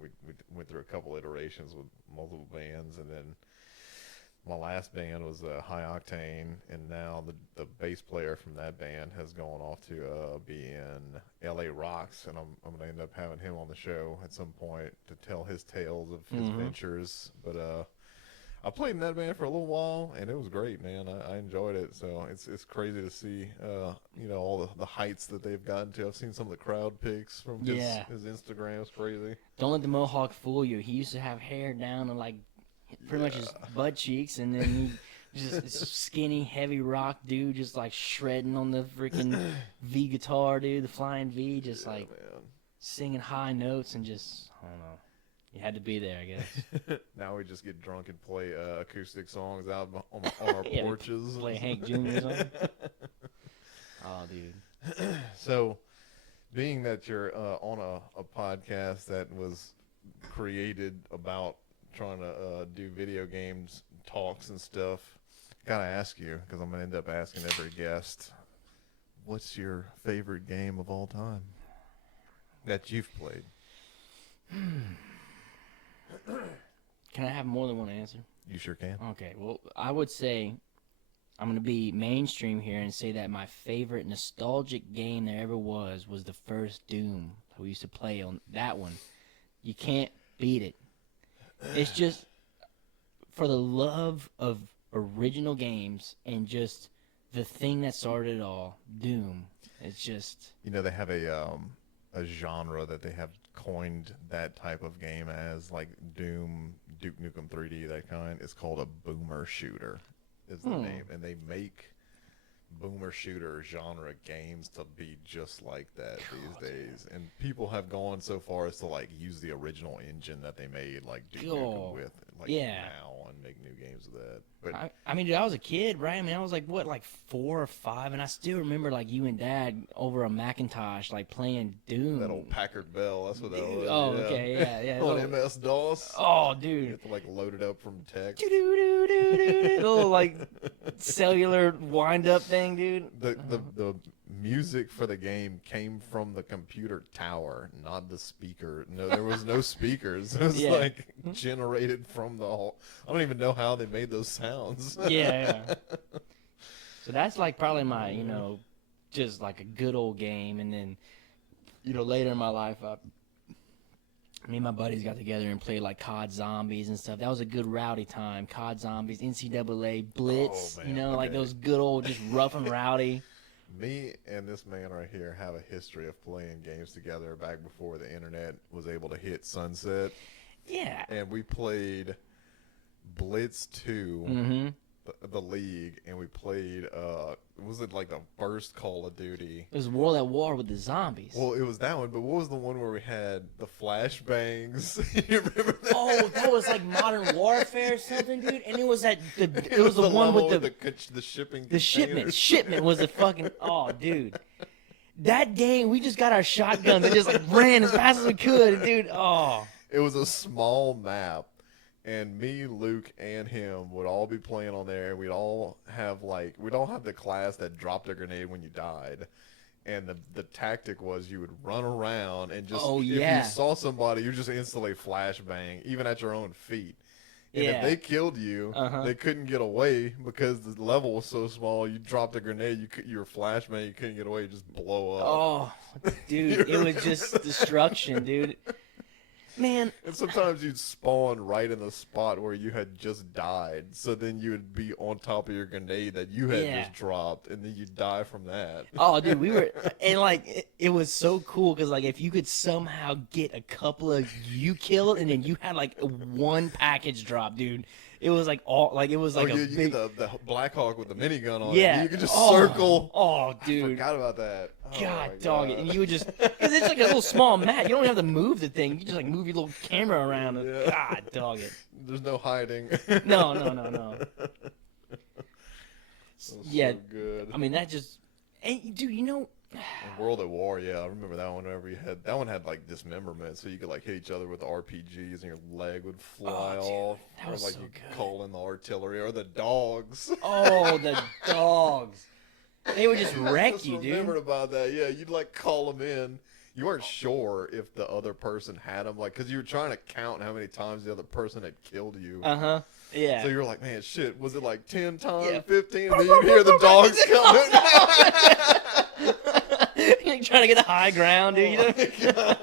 we went through a couple iterations with multiple bands, and then my last band was High Octane, and now the bass player from that band has gone off to be in L.A. Rocks, and I'm going to end up having him on the show at some point to tell his tales of his ventures. But I played in that band for a little while, and it was great, man. I enjoyed it. So it's crazy to see, all the heights that they've gotten to. I've seen some of the crowd pics from his Instagram. It's crazy. Don't let the mohawk fool you. He used to have hair down and like pretty much his butt cheeks, and then he just this skinny, heavy rock dude, just like shredding on the freaking V guitar, dude, the flying V, just like singing high notes, and just I don't know. You had to be there, I guess. Now we just get drunk and play acoustic songs out on our porches. Play Hank Jr. or something. Oh, dude. So, being that you're on a podcast that was created about trying to do video games talks and stuff, gotta ask you, because I'm gonna end up asking every guest, what's your favorite game of all time that you've played? Can I have more than one answer? You sure can. Okay, well, I would say I'm going to be mainstream here and say that my favorite nostalgic game there ever was the first Doom that we used to play on. That one. You can't beat it. It's just for the love of original games and just the thing that started it all, Doom. It's just... They have a genre that they have coined that type of game as, like Doom, Duke Nukem 3D, that kind. It's called a boomer shooter is the name, and they make boomer shooter genre games to be just like that these days. And people have gone so far as to like use the original engine that they made like Duke Nukem with now and make new games with that. But I mean, dude, I was a kid, right? I mean, I was like 4 or 5, and I still remember like you and Dad over a Macintosh like playing Doom. That old Packard Bell, that's what that was. Oh, okay, yeah. On MS DOS. Oh, dude. You have to like load it up from text. Little like cellular wind up thing, dude. The music for the game came from the computer tower, not the speaker. No, there was no speakers. It was like generated from the whole. I don't even know how they made those sounds. Yeah. So that's like probably my, just like a good old game. And then, later in my life, me and my buddies got together and played like COD Zombies and stuff. That was a good rowdy time. COD Zombies, NCAA, Blitz, like those good old just rough and rowdy. Me and this man right here have a history of playing games together back before the internet was able to hit sunset. Yeah. And we played Blitz 2 the league, and we played. Was it like the first Call of Duty? It was World at War with the zombies. Well, it was that one, but what was the one where we had the flashbangs? You remember that? Oh, that was like Modern Warfare or something, dude. And it was it was the one with the shipping. The shipment was the fucking. Oh, dude. That game, we just got our shotguns and just like ran as fast as we could, dude. Oh. It was a small map, and me, Luke, and him would all be playing on there. We'd all have the class that dropped a grenade when you died. And the tactic was you would run around and just if you saw somebody, you just instantly flashbang, even at your own feet. And if they killed you, they couldn't get away because the level was so small. You dropped a grenade, you were flashbang, you couldn't get away, you just blow up. Oh, dude, it was just destruction, dude. Man. And sometimes you'd spawn right in the spot where you had just died. So then you would be on top of your grenade that you had just dropped, and then you'd die from that. Oh, dude, we were, and like, it was so cool because, like, if you could somehow get a couple of you killed, and then you had, like, one package drop, dude. It was like it was like you big... get the Black Hawk with the minigun on it. Yeah. You could just circle. Oh, dude. I forgot about that. God, dog it. And you would just, because it's like a little small mat. You don't have to move the thing. You just like move your little camera around. And, God, dog it. There's no hiding. No. Yeah. So good. I mean, that just, and dude, you know. World at War, yeah, I remember that one. Whenever you had that one had like dismemberment, so you could like hit each other with the RPGs, and your leg would fly off, that was or like so you good. call in the artillery or the dogs. Oh, the dogs! They would just wreck you, dude. I remembered about that. Yeah, you'd like call them in. You weren't sure if the other person had them, like, because you were trying to count how many times the other person had killed you. Yeah. So you were like, man, shit, was it like 10 times, 15? And then you hear the dogs coming. You're trying to get the high ground, dude. You know?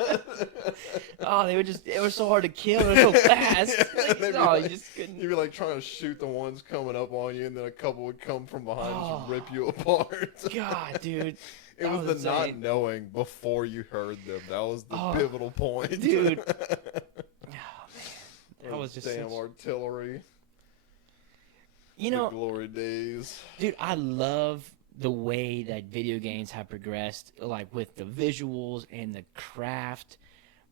Oh, it was so hard to kill. They were so fast. You just couldn't. You'd be like trying to shoot the ones coming up on you, and then a couple would come from behind and just rip you apart. God, dude. It was the not knowing before you heard them. That was the pivotal point. Dude. Oh, man. That was just damn artillery. You know, the glory days. Dude, I love the way that video games have progressed, like with the visuals and the craft,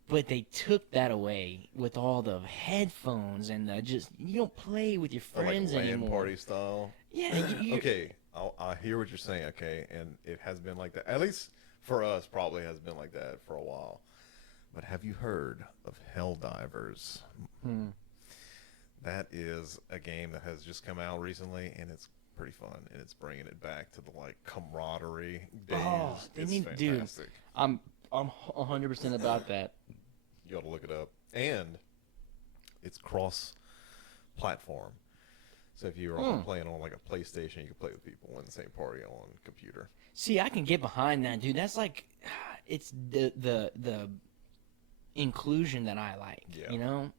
but they took that away with all the headphones and you don't play with your friends like LAN anymore. Party style. Yeah. Okay, I hear what you're saying. Okay, and it has been like that. At least for us, probably has been like that for a while. But have you heard of Helldivers? That is a game that has just come out recently, and it's pretty fun, and it's bringing it back to the like camaraderie days. Oh, they need, fantastic. dude. I'm 100% about that. You got to look it up, and it's cross-platform. So if you're playing on like a PlayStation, you can play with people in the same party on computer. See, I can get behind that, dude. That's like, it's the inclusion that I like. Yeah. You know.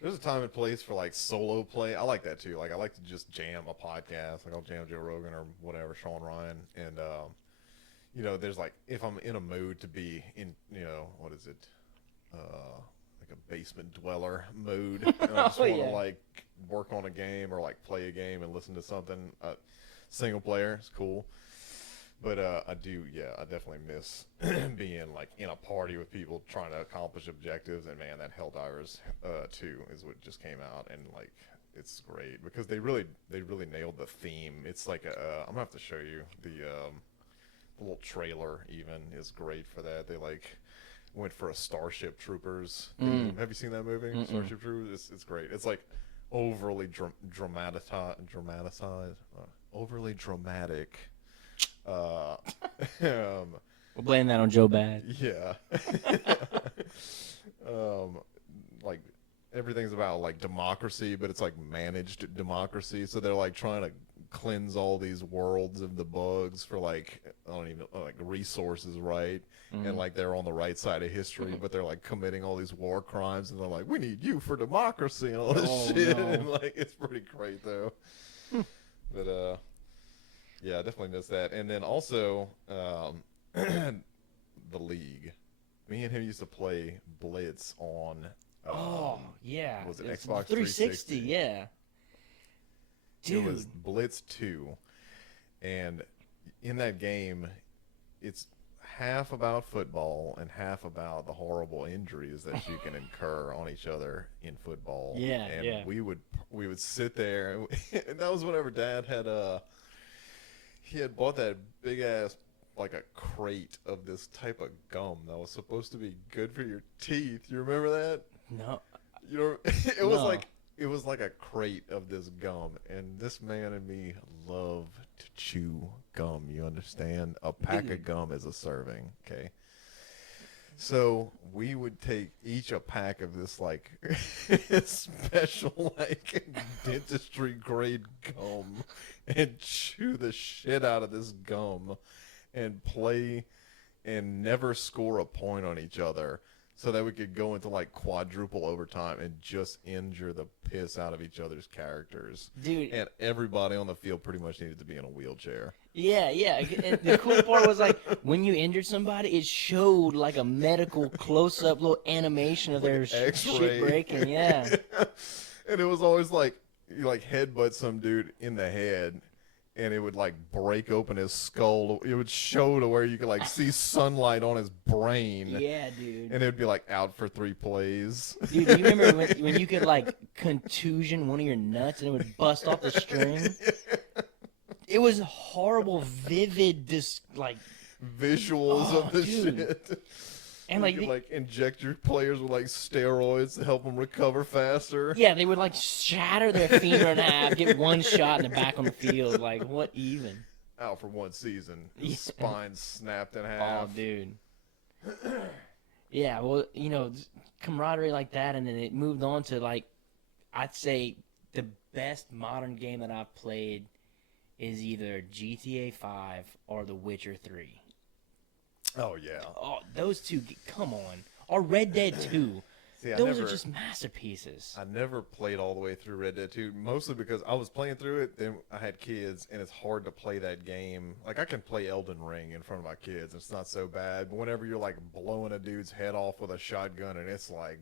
There's a time and place for like solo play. I like that too. Like I like to just jam a podcast. Like I'll jam Joe Rogan or whatever, Sean Ryan. And you know, there's like if I'm in a mood to be in, you know, what is it? Like a basement dweller mood. And I just want to like work on a game or like play a game and listen to something. Single player is cool. But I definitely miss being like in a party with people trying to accomplish objectives. And man, that Helldivers 2 is what just came out, and like it's great because they really nailed the theme. It's like I'm gonna have to show you the little trailer. Even is great for that. They like went for a Starship Troopers. Have you seen that movie? Starship Troopers. It's great. It's like overly dramatized, overly dramatic. We'll blame that on Joe Bad. Yeah. Like everything's about like democracy, but it's like managed democracy. So they're like trying to cleanse all these worlds of the bugs for like resources, right? And like they're on the right side of history, but they're like committing all these war crimes, and they're like, we need you for democracy and all this shit. No. And like it's pretty great though. But yeah, I definitely miss that. And then also, the League. Me and him used to play Blitz on. Yeah. Was it It's Xbox 360? Yeah. It was Dude. Blitz 2, and in that game, it's half about football and half about the horrible injuries that you can incur on each other in football. Yeah, And yeah. we would sit there, and that was whenever Dad had he had bought that big ass like a crate of this type of gum that was supposed to be good for your teeth. You remember that? No. You know, No. it was like a crate of this gum, and this man and me love to chew gum. You understand? A pack Dude. of gum is a serving. Okay. So we would take each a pack of this like special like dentistry grade gum and chew the shit out of this gum and play and never score a point on each other so that we could go into like quadruple overtime and just injure the piss out of each other's characters. Dude. And everybody on the field pretty much needed to be in a wheelchair. Yeah, yeah. And the cool part was like when you injured somebody, it showed like a medical close-up little animation of their X-ray. shit breaking. Yeah. And it was always like you like headbutt some dude in the head, and it would like break open his skull. It would show to where you could like see sunlight on his brain. Yeah, dude. And it would be like out for 3 plays. Dude, do you remember when you could like contusion one of your nuts and it would bust off the string? It was horrible, vivid, like Visuals Oh, of the dude. shit. And you like, could the- like inject your players with like steroids to help them recover faster. yeah, they would like shatter their femur in half, get one shot and they're back on the field. Like, what even? Out for 1 season. His Yeah. spine snapped in Oh, half. dude. Yeah, well, you know, camaraderie like that, and then it moved on to like, I'd say the best modern game that I've played is either GTA 5 or The Witcher 3. Oh yeah. Oh, those two, come on. Or Red Dead 2. See, Those are just masterpieces. I never played all the way through Red Dead 2, mostly because I was playing through it, then I had kids, and it's hard to play that game. Like, I can play Elden Ring in front of my kids, it's not so bad, but whenever you're, like, blowing a dude's head off with a shotgun, and it's, like,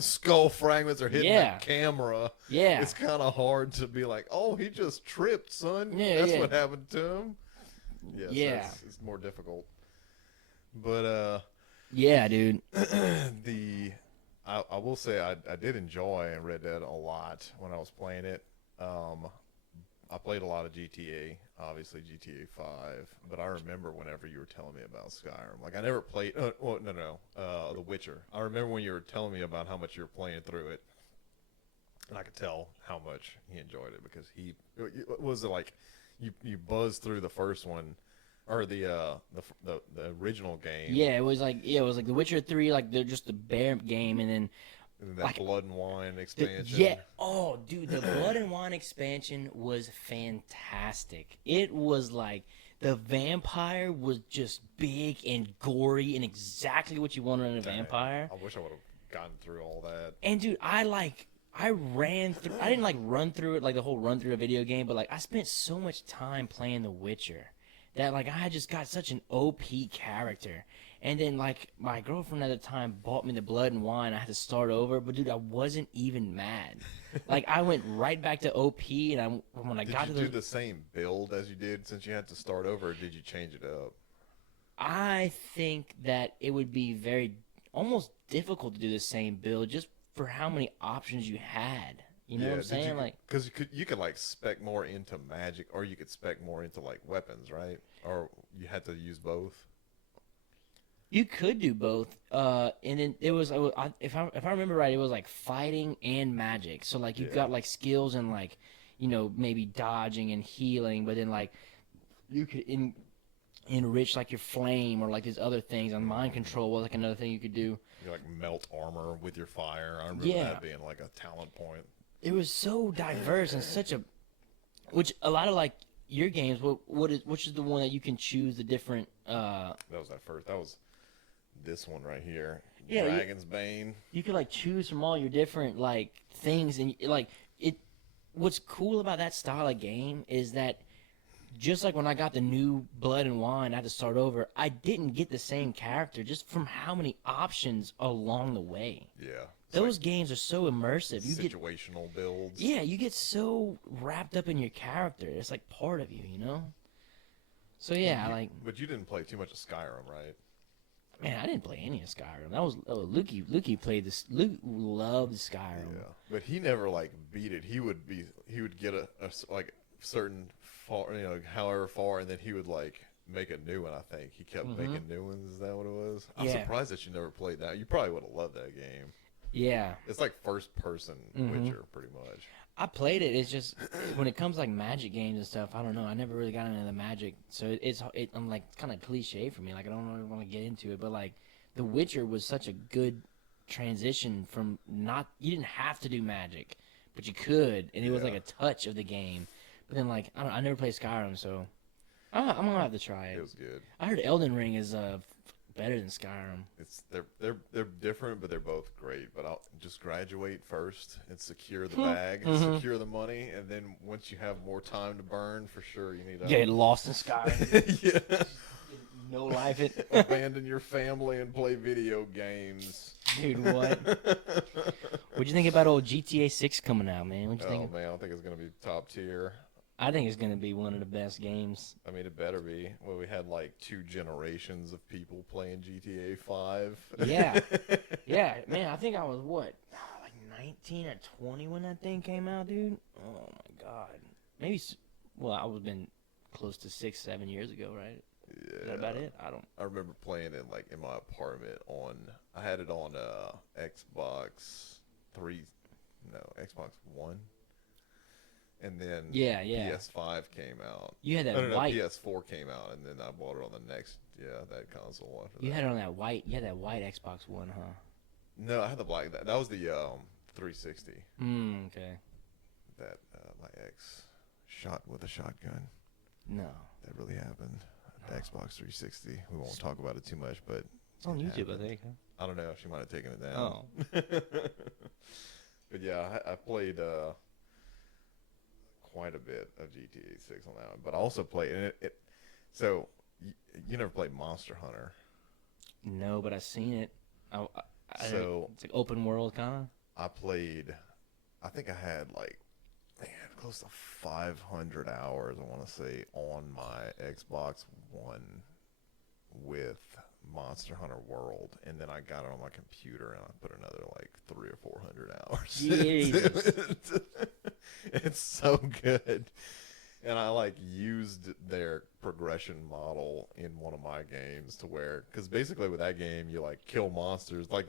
skull fragments are hitting Yeah. the camera, Yeah. it's kind of hard to be like, oh, he just tripped, son. Yeah, That's yeah. what happened to him. Yeah, Yeah. so it's more difficult. But, Yeah, dude. I will say I did enjoy Red Dead a lot when I was playing it. I played a lot of GTA, obviously GTA 5, but I remember whenever you were telling me about Skyrim. Like, I never played, The Witcher. I remember when you were telling me about how much you were playing through it, and I could tell how much he enjoyed it because what was it like, you buzzed through the first one, or the original game. Yeah, it was like The Witcher 3, like they're just the bare game, and then And then that like, Blood and Wine expansion. yeah. Oh, dude, the Blood and Wine expansion was fantastic. It was like the vampire was just big and gory and exactly what you wanted in a Dang, vampire. I wish I would have gotten through all that. And dude, I ran through. I didn't like run through it like the whole run through a video game, but like I spent so much time playing The Witcher that like I just got such an OP character. And then like my girlfriend at the time bought me the Blood and Wine. I had to start over, but dude, I wasn't even mad. Like I went right back to OP, and when I Did got you to do the same build as you did since you had to start over, or did you change it up? I think that it would be very almost difficult to do the same build just for how many options you had. You know what I'm saying? Like, because you could like spec more into magic, or you could spec more into like weapons, right? Or you had to use both. you could do both. And then it was if I remember right, it was like fighting and magic. So like you've Yeah. got like skills and like maybe dodging and healing, but then like you could enrich like your flame or like these other things. And mind control was like another thing you could do. You like melt armor with your fire. I remember Yeah. that being like a talent point. It was so diverse and which a lot of like your games. Which is the one that you can choose the different. That was this one right here. Yeah, Dragon's Bane. You could like choose from all your different like things, and like it. What's cool about that style of game is that just like when I got the new Blood and Wine, I had to start over. I didn't get the same character just from how many options along the way. Yeah. Those games are so immersive. You get situational builds. Yeah, you get so wrapped up in your character. It's like part of you, you know? So yeah, But you didn't play too much of Skyrim, right? man, I didn't play any of Skyrim. That was Lukey played this. Luke loved Skyrim. Yeah. But he never like beat it. He would get a like certain far, however far, and then he would like make a new one. I think he kept making new ones. Is that what it was? I'm surprised that you never played that. You probably would have loved that game. Yeah. It's like first person Witcher, pretty much. I played it. It's just when it comes to like Magic games and stuff, I don't know. I never really got into the Magic, so I'm like kind of cliche for me. Like I don't really want to get into it, but like The Witcher was such a good transition from you didn't have to do Magic, but you could, and it was like a touch of the game. But then like I never played Skyrim, so I'm gonna have to try it. It was good. I heard Elden Ring is better than Skyrim. They're different, but they're both great. But I'll just graduate first and secure the bag, secure the money, and then once you have more time to burn, for sure you need to get lost in Skyrim. Yeah. No life it. Abandon your family and play video games. Dude, what? What'd you think about old GTA 6 coming out, man? What'd you think? Man, I think it's gonna be top tier. I think it's gonna be one of the best games. I mean, it better be. Well, we had like 2 generations of people playing GTA 5. Yeah, yeah, man. I think I was like 19 or 20 when that thing came out, dude. Oh my god. Maybe. Well, I would have been close to 6-7 years ago, right? Yeah. Is that about it? I remember playing it like in my apartment I had it on Xbox 3, no, Xbox One. And then PS5 came out. You had that white. PS4 came out, and then I bought it on the next, that console after that. You had it on that white. You had that white Xbox One, huh? No, I had the black. That was the 360. Okay. That my ex shot with a shotgun. No. That really happened. The Xbox 360. We won't talk about it too much, but it's on YouTube, I think. Huh? I don't know. She might have taken it down. Oh. But yeah, I played quite a bit of GTA 6 on that one, but I also played it. So you never played Monster Hunter? No, but I've seen it. It's like open world kind of. I played. I think I had like, man, close to 500 hours. I want to say on my Xbox One with Monster Hunter World, and then I got it on my computer and I put another like 300 or 400 hours. Jesus. It's so good. And I like used their progression model in one of my games to where, because basically with that game you like kill monsters, like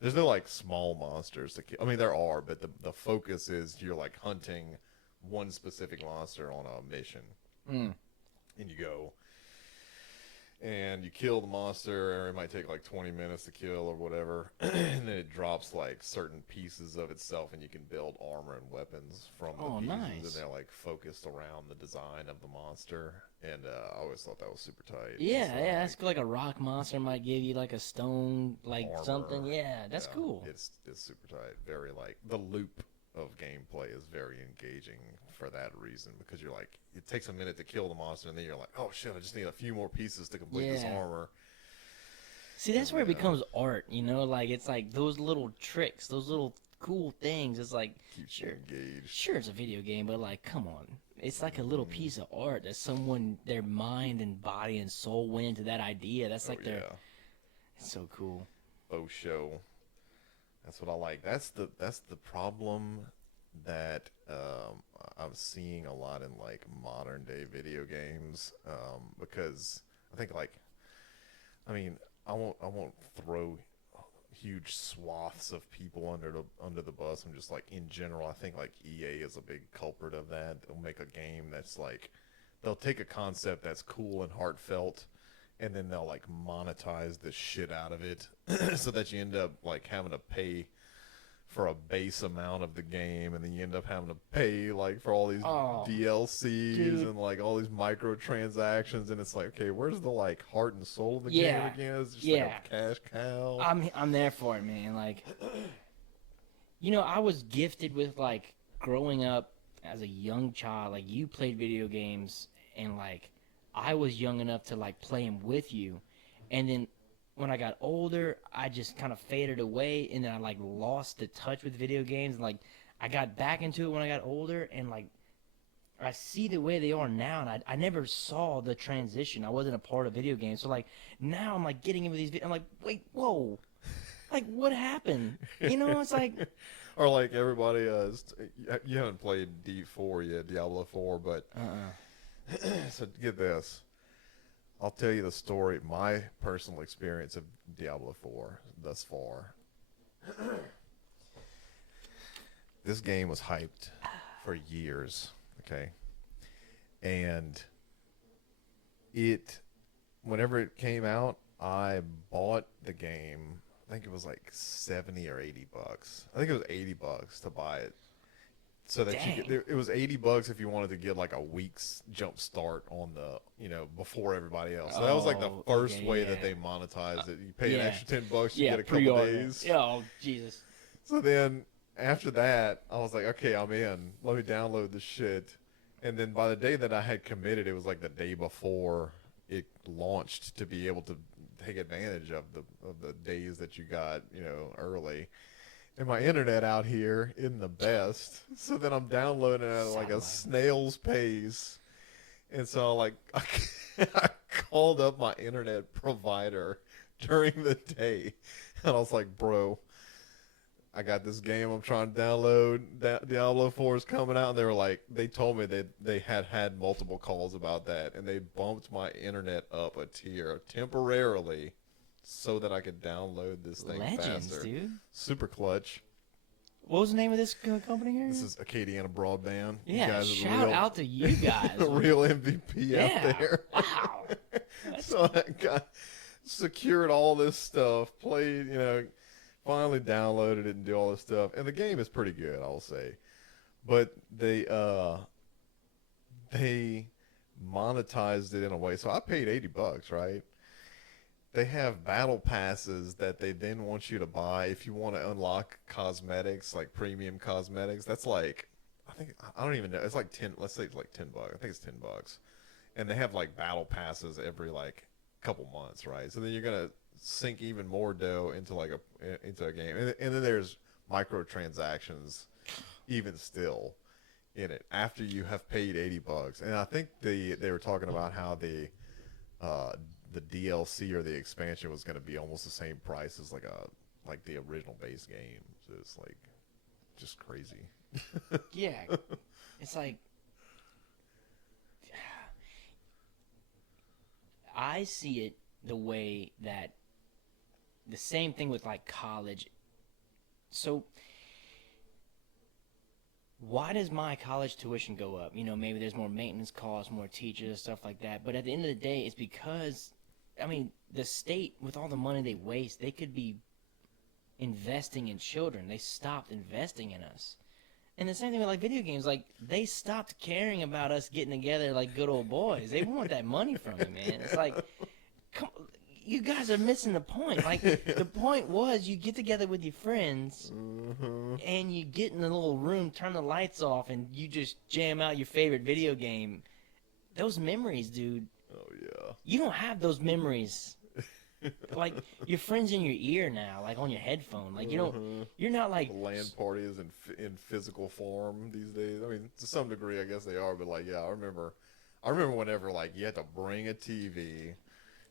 there's no like small monsters to kill. I mean there are, but the focus is you're like hunting one specific monster on a mission. And you go and you kill the monster, or it might take like 20 minutes to kill or whatever, and then it drops like certain pieces of itself, and you can build armor and weapons from the pieces, nice. and they're like focused around the design of the monster, and I always thought that was super tight. Yeah, so, yeah, that's cool. Like a rock monster might give you like a stone, like armor. something. Yeah, that's cool. It's super tight. Very like the loop of gameplay is very engaging for that reason, because you're like, it takes a minute to kill the monster, and then you're like, oh shit, I just need a few more pieces to complete this armor. See, that's where it becomes art, you know? Like, it's like those little tricks, those little cool things. It's like, Keeps you engaged. Sure, it's a video game, but like, come on. It's like a little piece of art that someone, their mind and body and soul went into that idea. That's like it's so cool. Oh, show. That's what I like. That's the problem that I'm seeing a lot in like modern day video games, because I think like, I mean, I won't throw huge swaths of people under the bus. I'm just like, in general, I think like EA is a big culprit of that. They'll make a game that's like, they'll take a concept that's cool and heartfelt, and then they'll like monetize the shit out of it so that you end up like having to pay for a base amount of the game, and then you end up having to pay like for all these DLCs and like all these microtransactions, and it's like, okay, where's the like heart and soul of the game again? It's just like a cash cow. I'm there for it, man. Like, you know, I was gifted with like growing up as a young child. Like, you played video games, and like I was young enough to like play them with you, and then when I got older, I just kind of faded away, and then I like lost the touch with video games. And like I got back into it when I got older, and like I see the way they are now, and I never saw the transition. I wasn't a part of video games, so like now I'm like getting into these. I'm like, wait, whoa, like what happened? You know, it's like Or like everybody, you haven't played D4 yet, Diablo 4, but so get this. I'll tell you the story, my personal experience of Diablo 4 thus far. This game was hyped for years, okay? And whenever it came out, I bought the game. I think it was like 70 or 80 bucks. I think it was 80 bucks to buy it. So that it was 80 bucks if you wanted to get like a week's jump start on before everybody else. So that was like the first way that they monetized it. You pay an extra 10 bucks, you get a couple days. Oh, Jesus. So then after that, I was like, okay, I'm in. Let me download this shit. And then by the day that I had committed, it was like the day before it launched to be able to take advantage of the days that you got, early. And my internet out here isn't the best, so then I'm downloading at like a snail's pace. And so like I called up my internet provider during the day, and I was like, bro, I got this game I'm trying to download. Diablo 4 is coming out, and they told me they had multiple calls about that, and they bumped my internet up a tier temporarily so that I could download this thing faster. Dude. Super clutch. What was the name of this company here? This is Acadiana Broadband. Yeah, shout out to you guys. A real MVP out there. Wow. So I got secured all this stuff, played, finally downloaded it and do all this stuff. And the game is pretty good, I'll say. But they monetized it in a way. So I paid 80 bucks, right? They have battle passes that they then want you to buy if you want to unlock cosmetics, like premium cosmetics. That's like, I don't even know. It's like 10, let's say it's like 10 bucks. I think it's 10 bucks. And they have like battle passes every like couple months, right? So then you're going to sink even more dough into into a game. And then there's microtransactions even still in it after you have paid 80 bucks. And I think they were talking about how the DLC or the expansion was going to be almost the same price as like the original base game. So it's like just crazy. Yeah, it's like I see it the way that the same thing with like college. So why does my college tuition go up? Maybe there's more maintenance costs, more teachers, stuff like that. But at the end of the day, it's because, the state, with all the money they waste, they could be investing in children. They stopped investing in us. And the same thing with like video games. Like they stopped caring about us getting together like good old boys. They want that money from you, man. It's like, come, you guys are missing the point. Like the point was you get together with your friends and you get in the little room, turn the lights off, and you just jam out your favorite video game. Those memories, dude. Oh yeah. You don't have those memories. Like your friends in your ear now, like on your headphone. Like you don't. You're not like LAN parties in physical form these days. To some degree, I guess they are. But like, yeah, I remember whenever like you had to bring a TV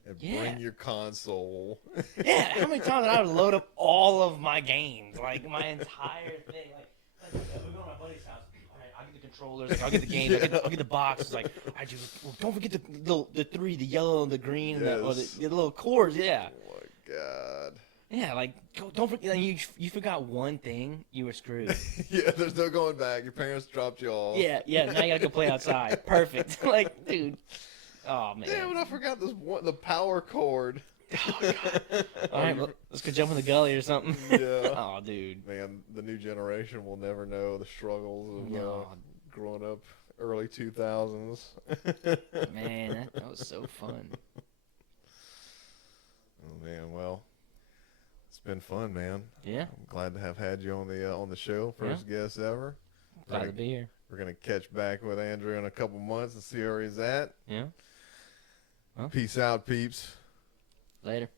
and bring your console. Yeah, how many times did I load up all of my games, like my entire thing? Like we go to my buddy's house. All right, I'll get the controllers, like, I'll get the games, I'll get the box. Like don't forget the three, the yellow and the green, and the little cords. Yeah. Oh my god. Yeah, like don't forget. Like, you forgot one thing, you were screwed. Yeah, there's no going back. Your parents dropped you off. Yeah. Now you gotta go play outside. Perfect. Like, dude. Oh man. Damn it! I forgot the power cord. Oh, God. All right, let's go jump in the gully or something. Yeah. Oh, dude. Man, the new generation will never know the struggles of growing up early 2000s. Man, that was so fun. Oh man, well, it's been fun, man. Yeah. I'm glad to have had you on the show. First guest ever. Glad to be here. We're gonna catch back with Andrew in a couple months and see where he's at. Yeah. Well. Peace out, peeps. Later.